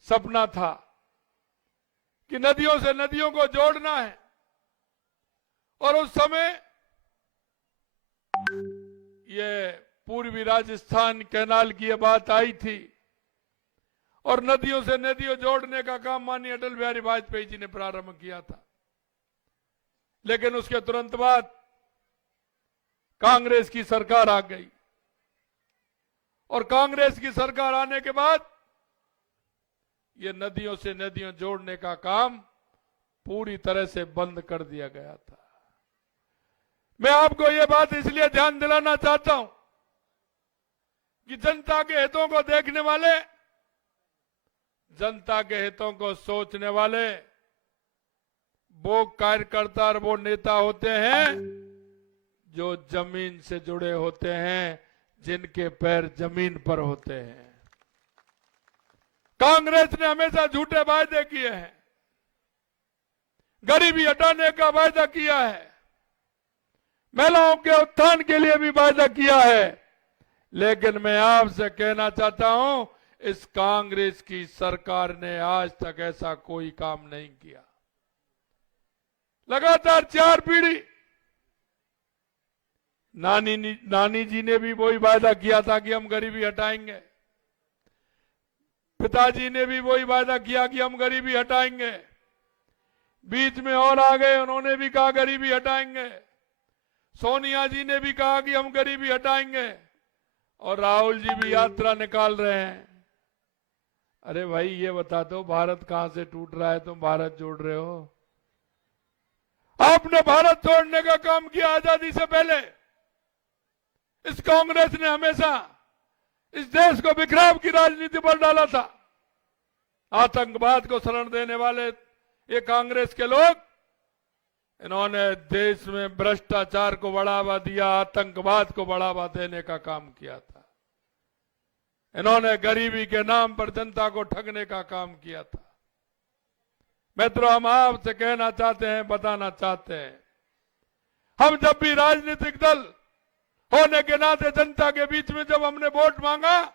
सपना था कि नदियों से नदियों को जोड़ना है, और उस समय ये पूर्वी राजस्थान कैनाल की ये बात आई थी और नदियों से नदियों जोड़ने का काम माननीय अटल बिहारी वाजपेयी जी ने प्रारंभ किया था। लेकिन उसके तुरंत बाद कांग्रेस की सरकार आ गई और कांग्रेस की सरकार आने के बाद ये नदियों से नदियों जोड़ने का काम पूरी तरह से बंद कर दिया गया था। मैं आपको ये बात इसलिए ध्यान दिलाना चाहता हूं कि जनता के हितों को देखने वाले, जनता के हितों को सोचने वाले वो कार्यकर्ता और वो नेता होते हैं जो जमीन से जुड़े होते हैं, जिनके पैर जमीन पर होते हैं। कांग्रेस ने हमेशा झूठे वायदे किए हैं, गरीबी हटाने का वायदा किया है, महिलाओं के उत्थान के लिए भी वायदा किया है, लेकिन मैं आपसे कहना चाहता हूं इस कांग्रेस की सरकार ने आज तक ऐसा कोई काम नहीं किया। लगातार 4 पीढ़ी नानी जी ने भी वही वायदा किया था कि हम गरीबी हटाएंगे, पिताजी ने भी वही वायदा किया कि हम गरीबी हटाएंगे, बीच में और आ गए, उन्होंने भी कहा गरीबी हटाएंगे, सोनिया जी ने भी कहा कि हम गरीबी हटाएंगे, और राहुल जी भी यात्रा निकाल रहे हैं। अरे भाई ये बता दो भारत कहां से टूट रहा है, तुम भारत जोड़ रहे हो? आपने भारत तोड़ने का काम किया आजादी से पहले। इस कांग्रेस ने हमेशा इस देश को बिखराव की राजनीति पर डाला था। आतंकवाद को शरण देने वाले ये कांग्रेस के लोग इन्होंने देश में भ्रष्टाचार को बढ़ावा दिया, आतंकवाद को बढ़ावा देने का काम किया था। इन्होंने गरीबी के नाम पर जनता को ठगने का काम किया था। मित्रों, हम आपसे कहना चाहते हैं, बताना चाहते हैं, हम जब भी राजनीतिक दल होने के नाते जनता के बीच में जब हमने वोट मांगा,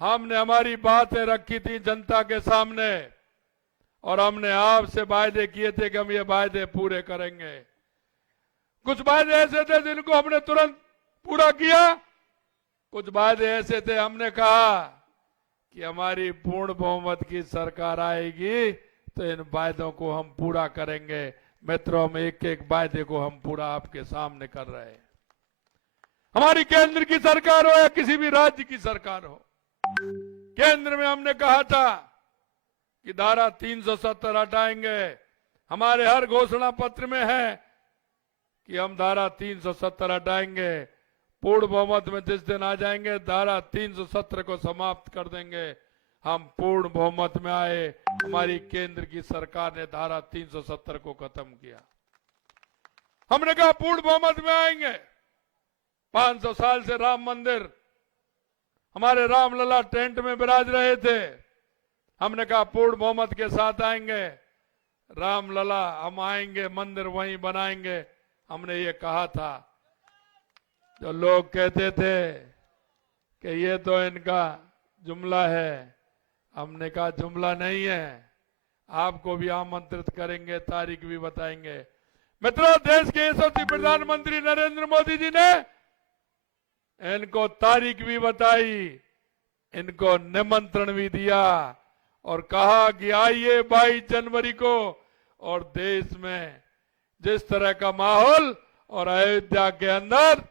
हमने हमारी बातें रखी थी जनता के सामने और हमने आपसे वायदे किए थे कि हम ये वायदे पूरे करेंगे। कुछ वायदे ऐसे थे जिनको हमने तुरंत पूरा किया, कुछ वायदे ऐसे थे हमने कहा कि हमारी पूर्ण बहुमत की सरकार आएगी तो इन वायदों को हम पूरा करेंगे। मित्रों, हम एक एक वायदे को हम पूरा आपके सामने कर रहे हैं। हमारी केंद्र की सरकार हो या किसी भी राज्य की सरकार हो, केंद्र में हमने कहा था कि धारा 370 हटाएंगे। हमारे हर घोषणा पत्र में है कि हम धारा 370 हटाएंगे। पूर्ण बहुमत में जिस दिन आ जाएंगे धारा 370 को समाप्त कर देंगे। हम पूर्ण बहुमत में आए, हमारी केंद्र की सरकार ने धारा 370 को खत्म किया। हमने कहा पूर्ण बहुमत में आएंगे। 500 साल से राम मंदिर, हमारे रामलला टेंट में विराज रहे थे। हमने कहा पूर्ण बहुमत के साथ आएंगे, रामलला हम आएंगे, मंदिर वहीं बनाएंगे। हमने ये कहा था। जो लोग कहते थे कि ये तो इनका जुमला है, हमने कहा जुमला नहीं है, आपको भी आमंत्रित करेंगे, तारीख भी बताएंगे। मित्रों, देश के यशस्वी प्रधानमंत्री नरेंद्र मोदी जी ने इनको तारीख भी बताई, इनको निमंत्रण भी दिया और कहा कि आइए 22 जनवरी को। और देश में जिस तरह का माहौल और अयोध्या के अंदर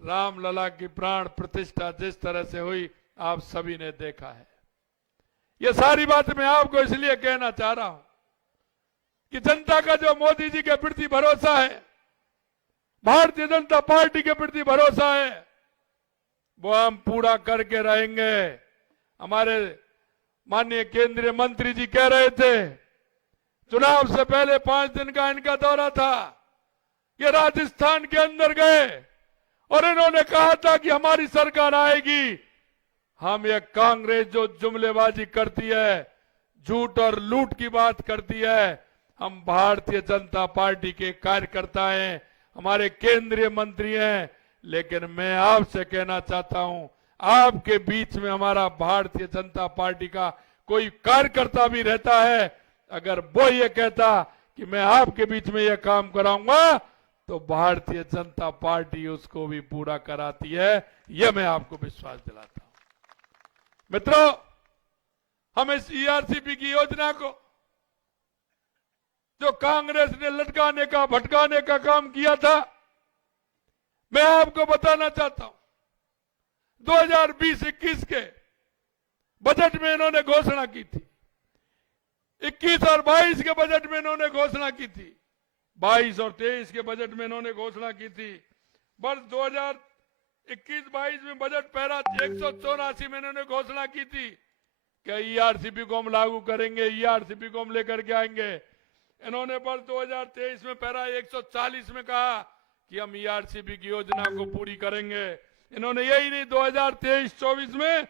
रामलला की प्राण प्रतिष्ठा जिस तरह से हुई, आप सभी ने देखा है। ये सारी बात मैं आपको इसलिए कहना चाह रहा हूं कि जनता का जो मोदी जी के प्रति भरोसा है, भारतीय जनता पार्टी के प्रति भरोसा है, वो हम पूरा करके रहेंगे। हमारे माननीय केंद्रीय मंत्री जी कह रहे थे, चुनाव से पहले 5 दिन का इनका दौरा था, ये राजस्थान के अंदर गए और इन्होंने कहा था कि हमारी सरकार आएगी। हम ये कांग्रेस जो जुमलेबाजी करती है, झूठ और लूट की बात करती है, हम भारतीय जनता पार्टी के कार्यकर्ता हैं, हमारे केंद्रीय मंत्री हैं। लेकिन मैं आपसे कहना चाहता हूं, आपके बीच में हमारा भारतीय जनता पार्टी का कोई कार्यकर्ता भी रहता है, अगर वो ये कहता कि मैं आपके बीच में ये काम कराऊंगा, तो भारतीय जनता पार्टी उसको भी पूरा कराती है। ये मैं आपको विश्वास दिलाता हूं। मित्रों, हम इस ईआरसीपी की योजना को जो कांग्रेस ने लटकाने का, भटकाने का काम किया था, मैं आपको बताना चाहता हूं। 2020-21 के बजट में इन्होंने घोषणा की थी, 21 और 22 के बजट में इन्होंने घोषणा की थी, 22 और 23 के बजट में इन्होंने घोषणा की थी। वर्ष 2021-22 में बजट पैरा 184 में इन्होंने घोषणा की थी कि ईआरसीपी को हम लागू करेंगे, ईआरसीपी को हम लेकर के आएंगे। इन्होंने वर्ष 2023 में पैरा 140 में कहा कि हम ईआरसीपी की योजना को पूरी करेंगे। इन्होंने यही नहीं, 2023-24 में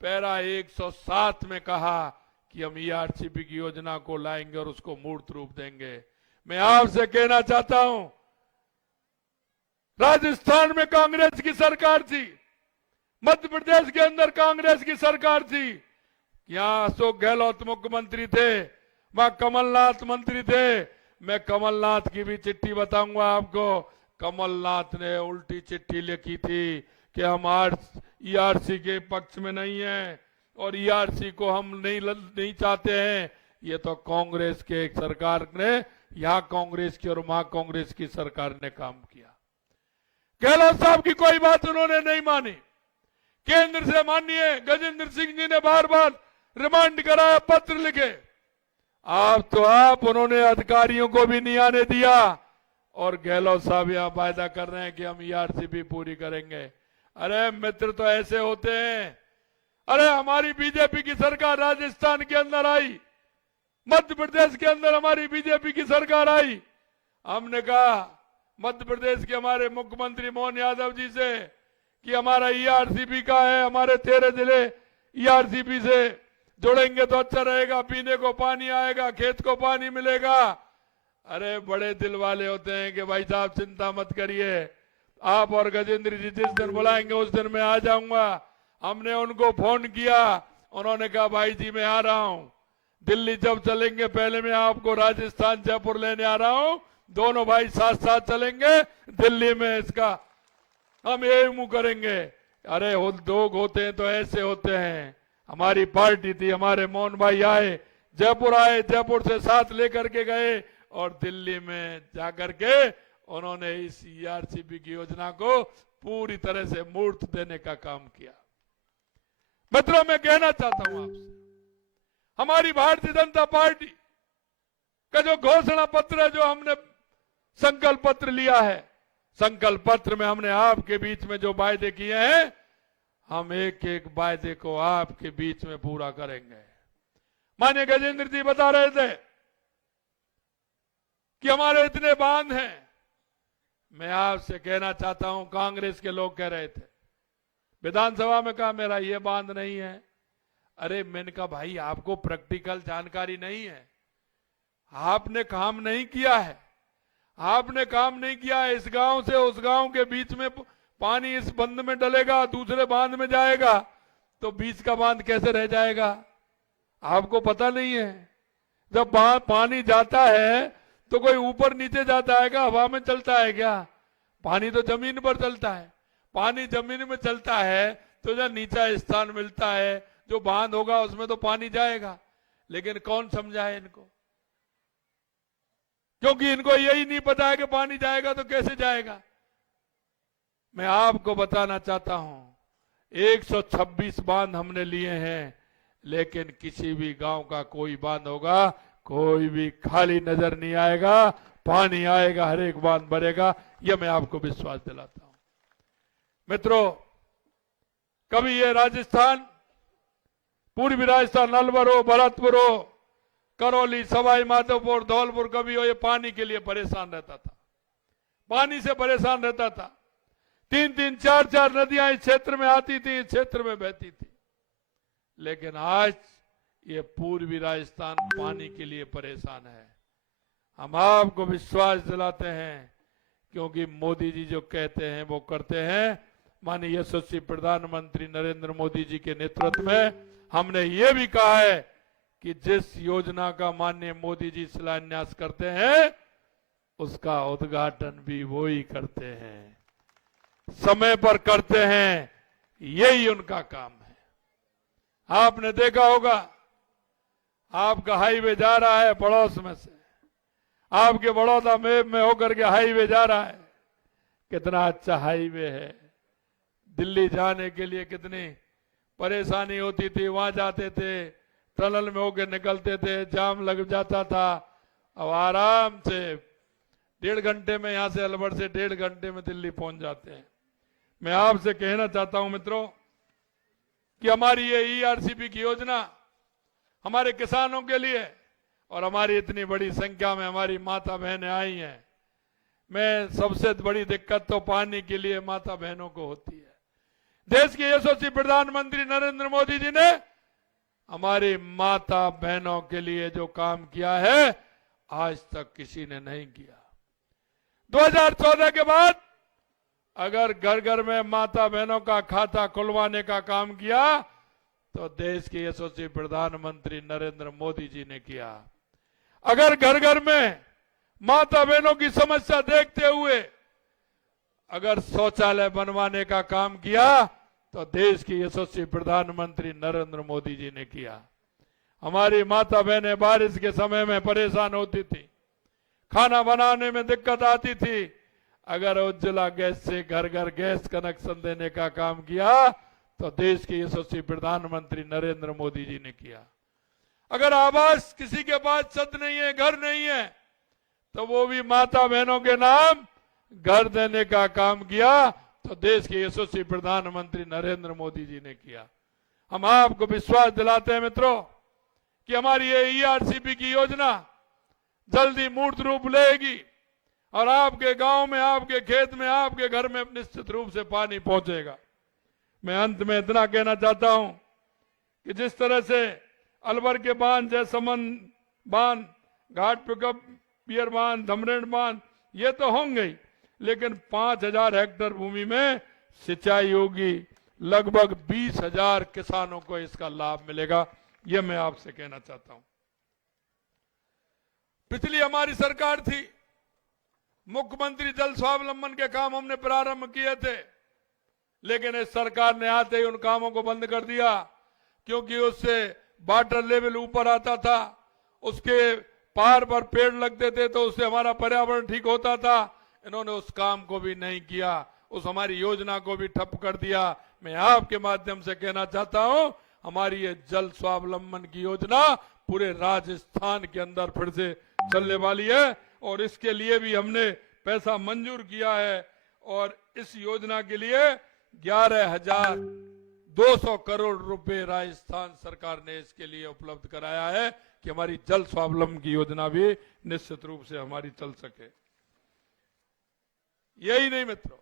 पैरा 107 में कहा कि हम ईआरसीपी की योजना को लाएंगे और उसको मूर्त रूप देंगे। मैं आपसे कहना चाहता हूं, राजस्थान में कांग्रेस की सरकार थी, मध्य प्रदेश के अंदर कांग्रेस की सरकार थी, यहां अशोक गहलोत मुख्यमंत्री थे, वहां कमलनाथ मंत्री थे। मैं कमलनाथ की भी चिट्ठी बताऊंगा आपको। कमलनाथ ने उल्टी चिट्ठी लिखी थी कि हम ईआरसी के पक्ष में नहीं है और ईआरसी को हम नहीं चाहते हैं। ये तो कांग्रेस के एक सरकार ने, यहां कांग्रेस की और वहां कांग्रेस की सरकार ने काम किया। गहलोत साहब की कोई बात उन्होंने नहीं मानी। केंद्र से माननीय गजेंद्र सिंह जी ने बार बार रिमांड कराया, पत्र लिखे, आप उन्होंने अधिकारियों को भी नहीं आने दिया और गहलोत साहब यहां वायदा कर रहे हैं कि हम ईआरसीपी पूरी करेंगे। अरे मित्र, तो ऐसे होते हैं। अरे हमारी बीजेपी की सरकार राजस्थान के अंदर आई, मध्य प्रदेश के अंदर हमारी बीजेपी की सरकार आई, हमने कहा मध्य प्रदेश के हमारे मुख्यमंत्री मोहन यादव जी से कि हमारा ईआरसीपी का है, हमारे 13 जिले ईआरसीपी से जुड़ेंगे तो अच्छा रहेगा, पीने को पानी आएगा, खेत को पानी मिलेगा। अरे बड़े दिल वाले होते हैं कि भाई साहब चिंता मत करिए, आप और गजेंद्र जी जिस दिन बुलाएंगे उस दिन मैं आ जाऊंगा। हमने उनको फोन किया, उन्होंने कहा भाई जी मैं आ रहा हूं, दिल्ली जब चलेंगे पहले मैं आपको राजस्थान जयपुर लेने आ रहा हूं, दोनों भाई साथ साथ चलेंगे दिल्ली में, इसका हम एमू करेंगे। अरे लोग होते हैं तो ऐसे होते हैं। हमारी पार्टी थी, हमारे मोहन भाई आए, जयपुर से साथ लेकर के गए और दिल्ली में जाकर के उन्होंने इस ईआरसीपी की योजना को पूरी तरह से मूर्त देने का काम किया। मित्रों, मैं कहना चाहता हूं आपसे, हमारी भारतीय जनता पार्टी का जो घोषणा पत्र है, जो हमने संकल्प पत्र लिया है, संकल्प पत्र में हमने आपके बीच में जो वायदे किए हैं, हम एक एक वायदे को आपके बीच में पूरा करेंगे। माननीय गजेंद्र जी बता रहे थे कि हमारे इतने बांध हैं। मैं आपसे कहना चाहता हूं, कांग्रेस के लोग कह रहे थे विधानसभा में, कहा मेरा ये बांध नहीं है। अरे मैंने कहा भाई आपको प्रैक्टिकल जानकारी नहीं है, आपने काम नहीं किया है, आपने काम नहीं किया है। इस गांव से उस गांव के बीच में पानी इस बंद में डलेगा, दूसरे बांध में जाएगा, तो बीच का बांध कैसे रह जाएगा? आपको पता नहीं है। जब पानी जाता है तो कोई ऊपर नीचे जाता है क्या, हवा में चलता है क्या? पानी तो जमीन पर चलता है। पानी जमीन में चलता है तो जब नीचा स्थान मिलता है, जो बांध होगा उसमें तो पानी जाएगा। लेकिन कौन समझाए इनको? क्योंकि इनको यही नहीं पता है कि पानी जाएगा तो कैसे जाएगा। मैं आपको बताना चाहता हूं, 126 बांध हमने लिए हैं, लेकिन किसी भी गांव का कोई बांध होगा, कोई भी खाली नजर नहीं आएगा, पानी आएगा, हर एक बांध भरेगा। यह मैं आपको विश्वास दिलाता हूं। मित्रों, कभी ये राजस्थान, पूर्वी राजस्थान, अलवर हो, भरतपुर हो, करौली, सवाई माधोपुर, धौलपुर, कभी हो, ये पानी के लिए परेशान रहता था, पानी से परेशान रहता था। 3-3, 4-4 नदियां इस क्षेत्र में आती थी, इस क्षेत्र में बहती थी। लेकिन आज ये पूर्वी राजस्थान पानी के लिए परेशान है। हम आपको विश्वास दिलाते हैं, क्योंकि मोदी जी जो कहते हैं वो करते हैं। माननीय यशस्वी प्रधानमंत्री नरेंद्र मोदी जी के नेतृत्व में हमने ये भी कहा है कि जिस योजना का माननीय मोदी जी शिलान्यास करते हैं, उसका उद्घाटन भी वो ही करते हैं, समय पर करते हैं, यही उनका काम है। आपने देखा होगा, आपका हाईवे जा रहा है पड़ोस में से, आपके बड़ौदा में होकर के हाईवे जा रहा है। कितना अच्छा हाईवे है। दिल्ली जाने के लिए कितनी परेशानी होती थी, वहां जाते थे, टनल में होकर निकलते थे, जाम लग जाता था। अब आराम से 1.5 घंटे में, यहां से अलवर से 1.5 घंटे में दिल्ली पहुंच जाते हैं। मैं आपसे कहना चाहता हूं मित्रों, कि हमारी ये ईआरसीपी की योजना हमारे किसानों के लिए, और हमारी इतनी बड़ी संख्या में हमारी माता बहनें आई हैं। मैं सबसे बड़ी दिक्कत तो पानी के लिए माता बहनों को होती है। देश के यशस्वी प्रधानमंत्री नरेंद्र मोदी जी ने हमारी माता बहनों के लिए जो काम किया है, आज तक किसी ने नहीं किया। 2014 के बाद अगर घर घर में माता बहनों का खाता खुलवाने का काम किया, तो देश के यशस्वी प्रधानमंत्री नरेंद्र मोदी जी ने किया। अगर घर घर में माता बहनों की समस्या देखते हुए अगर शौचालय बनवाने का काम किया, तो देश के यशस्वी प्रधानमंत्री नरेंद्र मोदी जी ने किया। हमारी माता बहनें बारिश के समय में परेशान होती थी, खाना बनाने में दिक्कत आती थी। अगर उज्ज्वला गैस से घर घर गैस कनेक्शन देने का काम किया, तो देश के यशस्वी प्रधानमंत्री नरेंद्र मोदी जी ने किया। अगर आवास किसी के पास छत नहीं है, घर नहीं है, तो वो भी माता बहनों के नाम घर देने का काम किया, तो देश के यशस्वी प्रधानमंत्री नरेंद्र मोदी जी ने किया। हम आपको विश्वास दिलाते हैं मित्रों, कि हमारी ये ईआरसीपी की योजना जल्दी मूर्त रूप लेगी। और आपके गांव में, आपके खेत में, आपके घर में निश्चित रूप से पानी पहुंचेगा। मैं अंत में इतना कहना चाहता हूं कि जिस तरह से अलवर के बांध, जयसमंद बांध, घाट पिकअप पियर बांध, धमरेण बांध, ये तो होंगे ही, लेकिन 5000 हेक्टेयर भूमि में सिंचाई होगी। लगभग 20,000 किसानों को इसका लाभ मिलेगा। ये मैं आपसे कहना चाहता हूं। पिछली हमारी सरकार थी, मुख्यमंत्री जल स्वावलंबन के काम हमने प्रारंभ किए थे, लेकिन इस सरकार ने आते ही उन कामों को बंद कर दिया, क्योंकि उससे वाटर लेवल ऊपर आता था, उसके पार पर पेड़ लगते थे तो उससे हमारा पर्यावरण ठीक होता था। इन्होंने उस काम को भी नहीं किया, उस हमारी योजना को भी ठप कर दिया। मैं आपके माध्यम से कहना चाहता हूं, हमारी ये जल स्वावलंबन की योजना पूरे राजस्थान के अंदर फिर से चलने वाली है और इसके लिए भी हमने पैसा मंजूर किया है और इस योजना के लिए 11,200 करोड़ रुपए राजस्थान सरकार ने इसके लिए उपलब्ध कराया है कि हमारी जल स्वावलंबन की योजना भी निश्चित रूप से हमारी चल सके। यही नहीं मित्रों,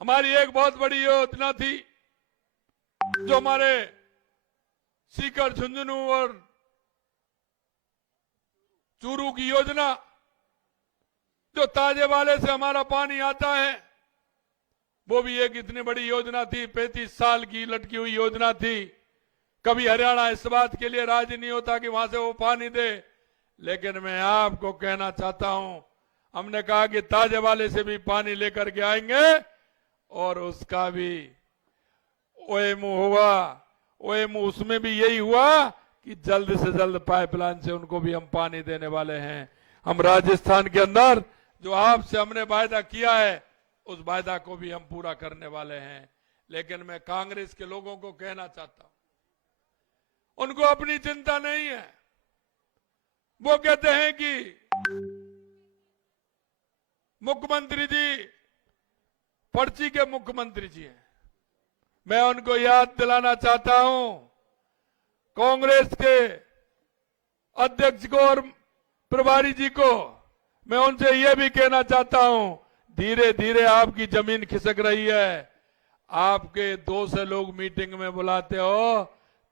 हमारी एक बहुत बड़ी योजना थी जो हमारे सीकर, झुंझुनू और चूरू की योजना, जो ताजे वाले से हमारा पानी आता है, वो भी एक इतनी बड़ी योजना थी। 35 साल की लटकी हुई योजना थी। कभी हरियाणा इस बात के लिए राजी नहीं होता कि वहां से वो पानी दे, लेकिन मैं आपको कहना चाहता हूं, हमने कहा कि ताजे वाले से भी पानी लेकर के आएंगे और उसका भी ओएमओ हुआ। ओएमओ उसमें भी यही हुआ कि जल्द से जल्द पाइपलाइन से उनको भी हम पानी देने वाले हैं। हम राजस्थान के अंदर जो आपसे हमने वायदा किया है, उस वायदा को भी हम पूरा करने वाले हैं। लेकिन मैं कांग्रेस के लोगों को कहना चाहता हूं, उनको अपनी चिंता नहीं है। वो कहते हैं कि मुख्यमंत्री जी पर्ची के मुख्यमंत्री जी हैं। मैं उनको याद दिलाना चाहता हूं, कांग्रेस के अध्यक्ष को और प्रभारी जी को मैं उनसे यह भी कहना चाहता हूं, धीरे धीरे आपकी जमीन खिसक रही है। आपके 2 से लोग मीटिंग में बुलाते हो,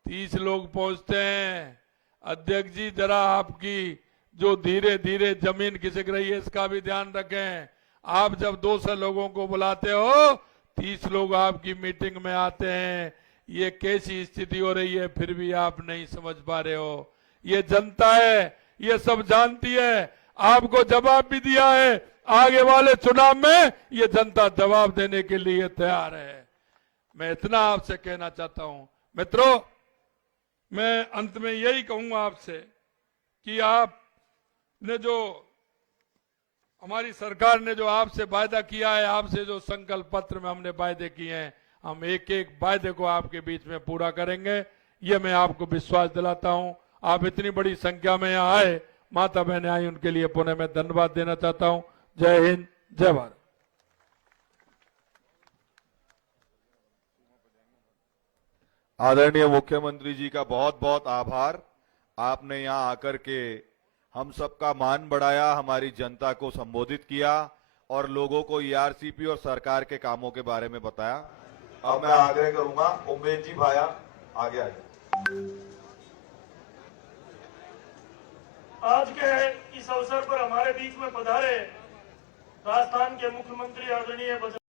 30 लोग पहुंचते हैं। अध्यक्ष जी, जरा आपकी जो धीरे धीरे जमीन खिसक रही है, इसका भी ध्यान रखें। आप जब 2 से लोगों को बुलाते हो, 30 लोग आपकी मीटिंग में आते हैं। ये कैसी स्थिति हो रही है, फिर भी आप नहीं समझ पा रहे हो। ये जनता है, ये सब जानती है। आपको जवाब भी दिया है, आगे वाले चुनाव में ये जनता जवाब देने के लिए तैयार है। मैं इतना आपसे कहना चाहता हूं। मित्रों, मैं अंत में यही कहूंगा आपसे कि आपने जो, हमारी सरकार ने जो आपसे वायदा किया है, आपसे जो संकल्प पत्र में हमने वायदे किए हैं, हम एक एक वायदे को आपके बीच में पूरा करेंगे। ये मैं आपको विश्वास दिलाता हूं। आप इतनी बड़ी संख्या में यहाँ आए, माता बहनें आई, उनके लिए पुनः मैं धन्यवाद देना चाहता हूं। जय हिंद, जय भारत। आदरणीय मुख्यमंत्री जी का बहुत बहुत आभार। आपने यहाँ आकर के हम सबका मान बढ़ाया, हमारी जनता को संबोधित किया और लोगों को ईआरसीपी और सरकार के कामों के बारे में बताया। अब मैं आग्रह करूंगा, उमेश जी भाया आगे आइए। आज के इस अवसर पर हमारे बीच में पधारे राजस्थान के मुख्यमंत्री आदरणीय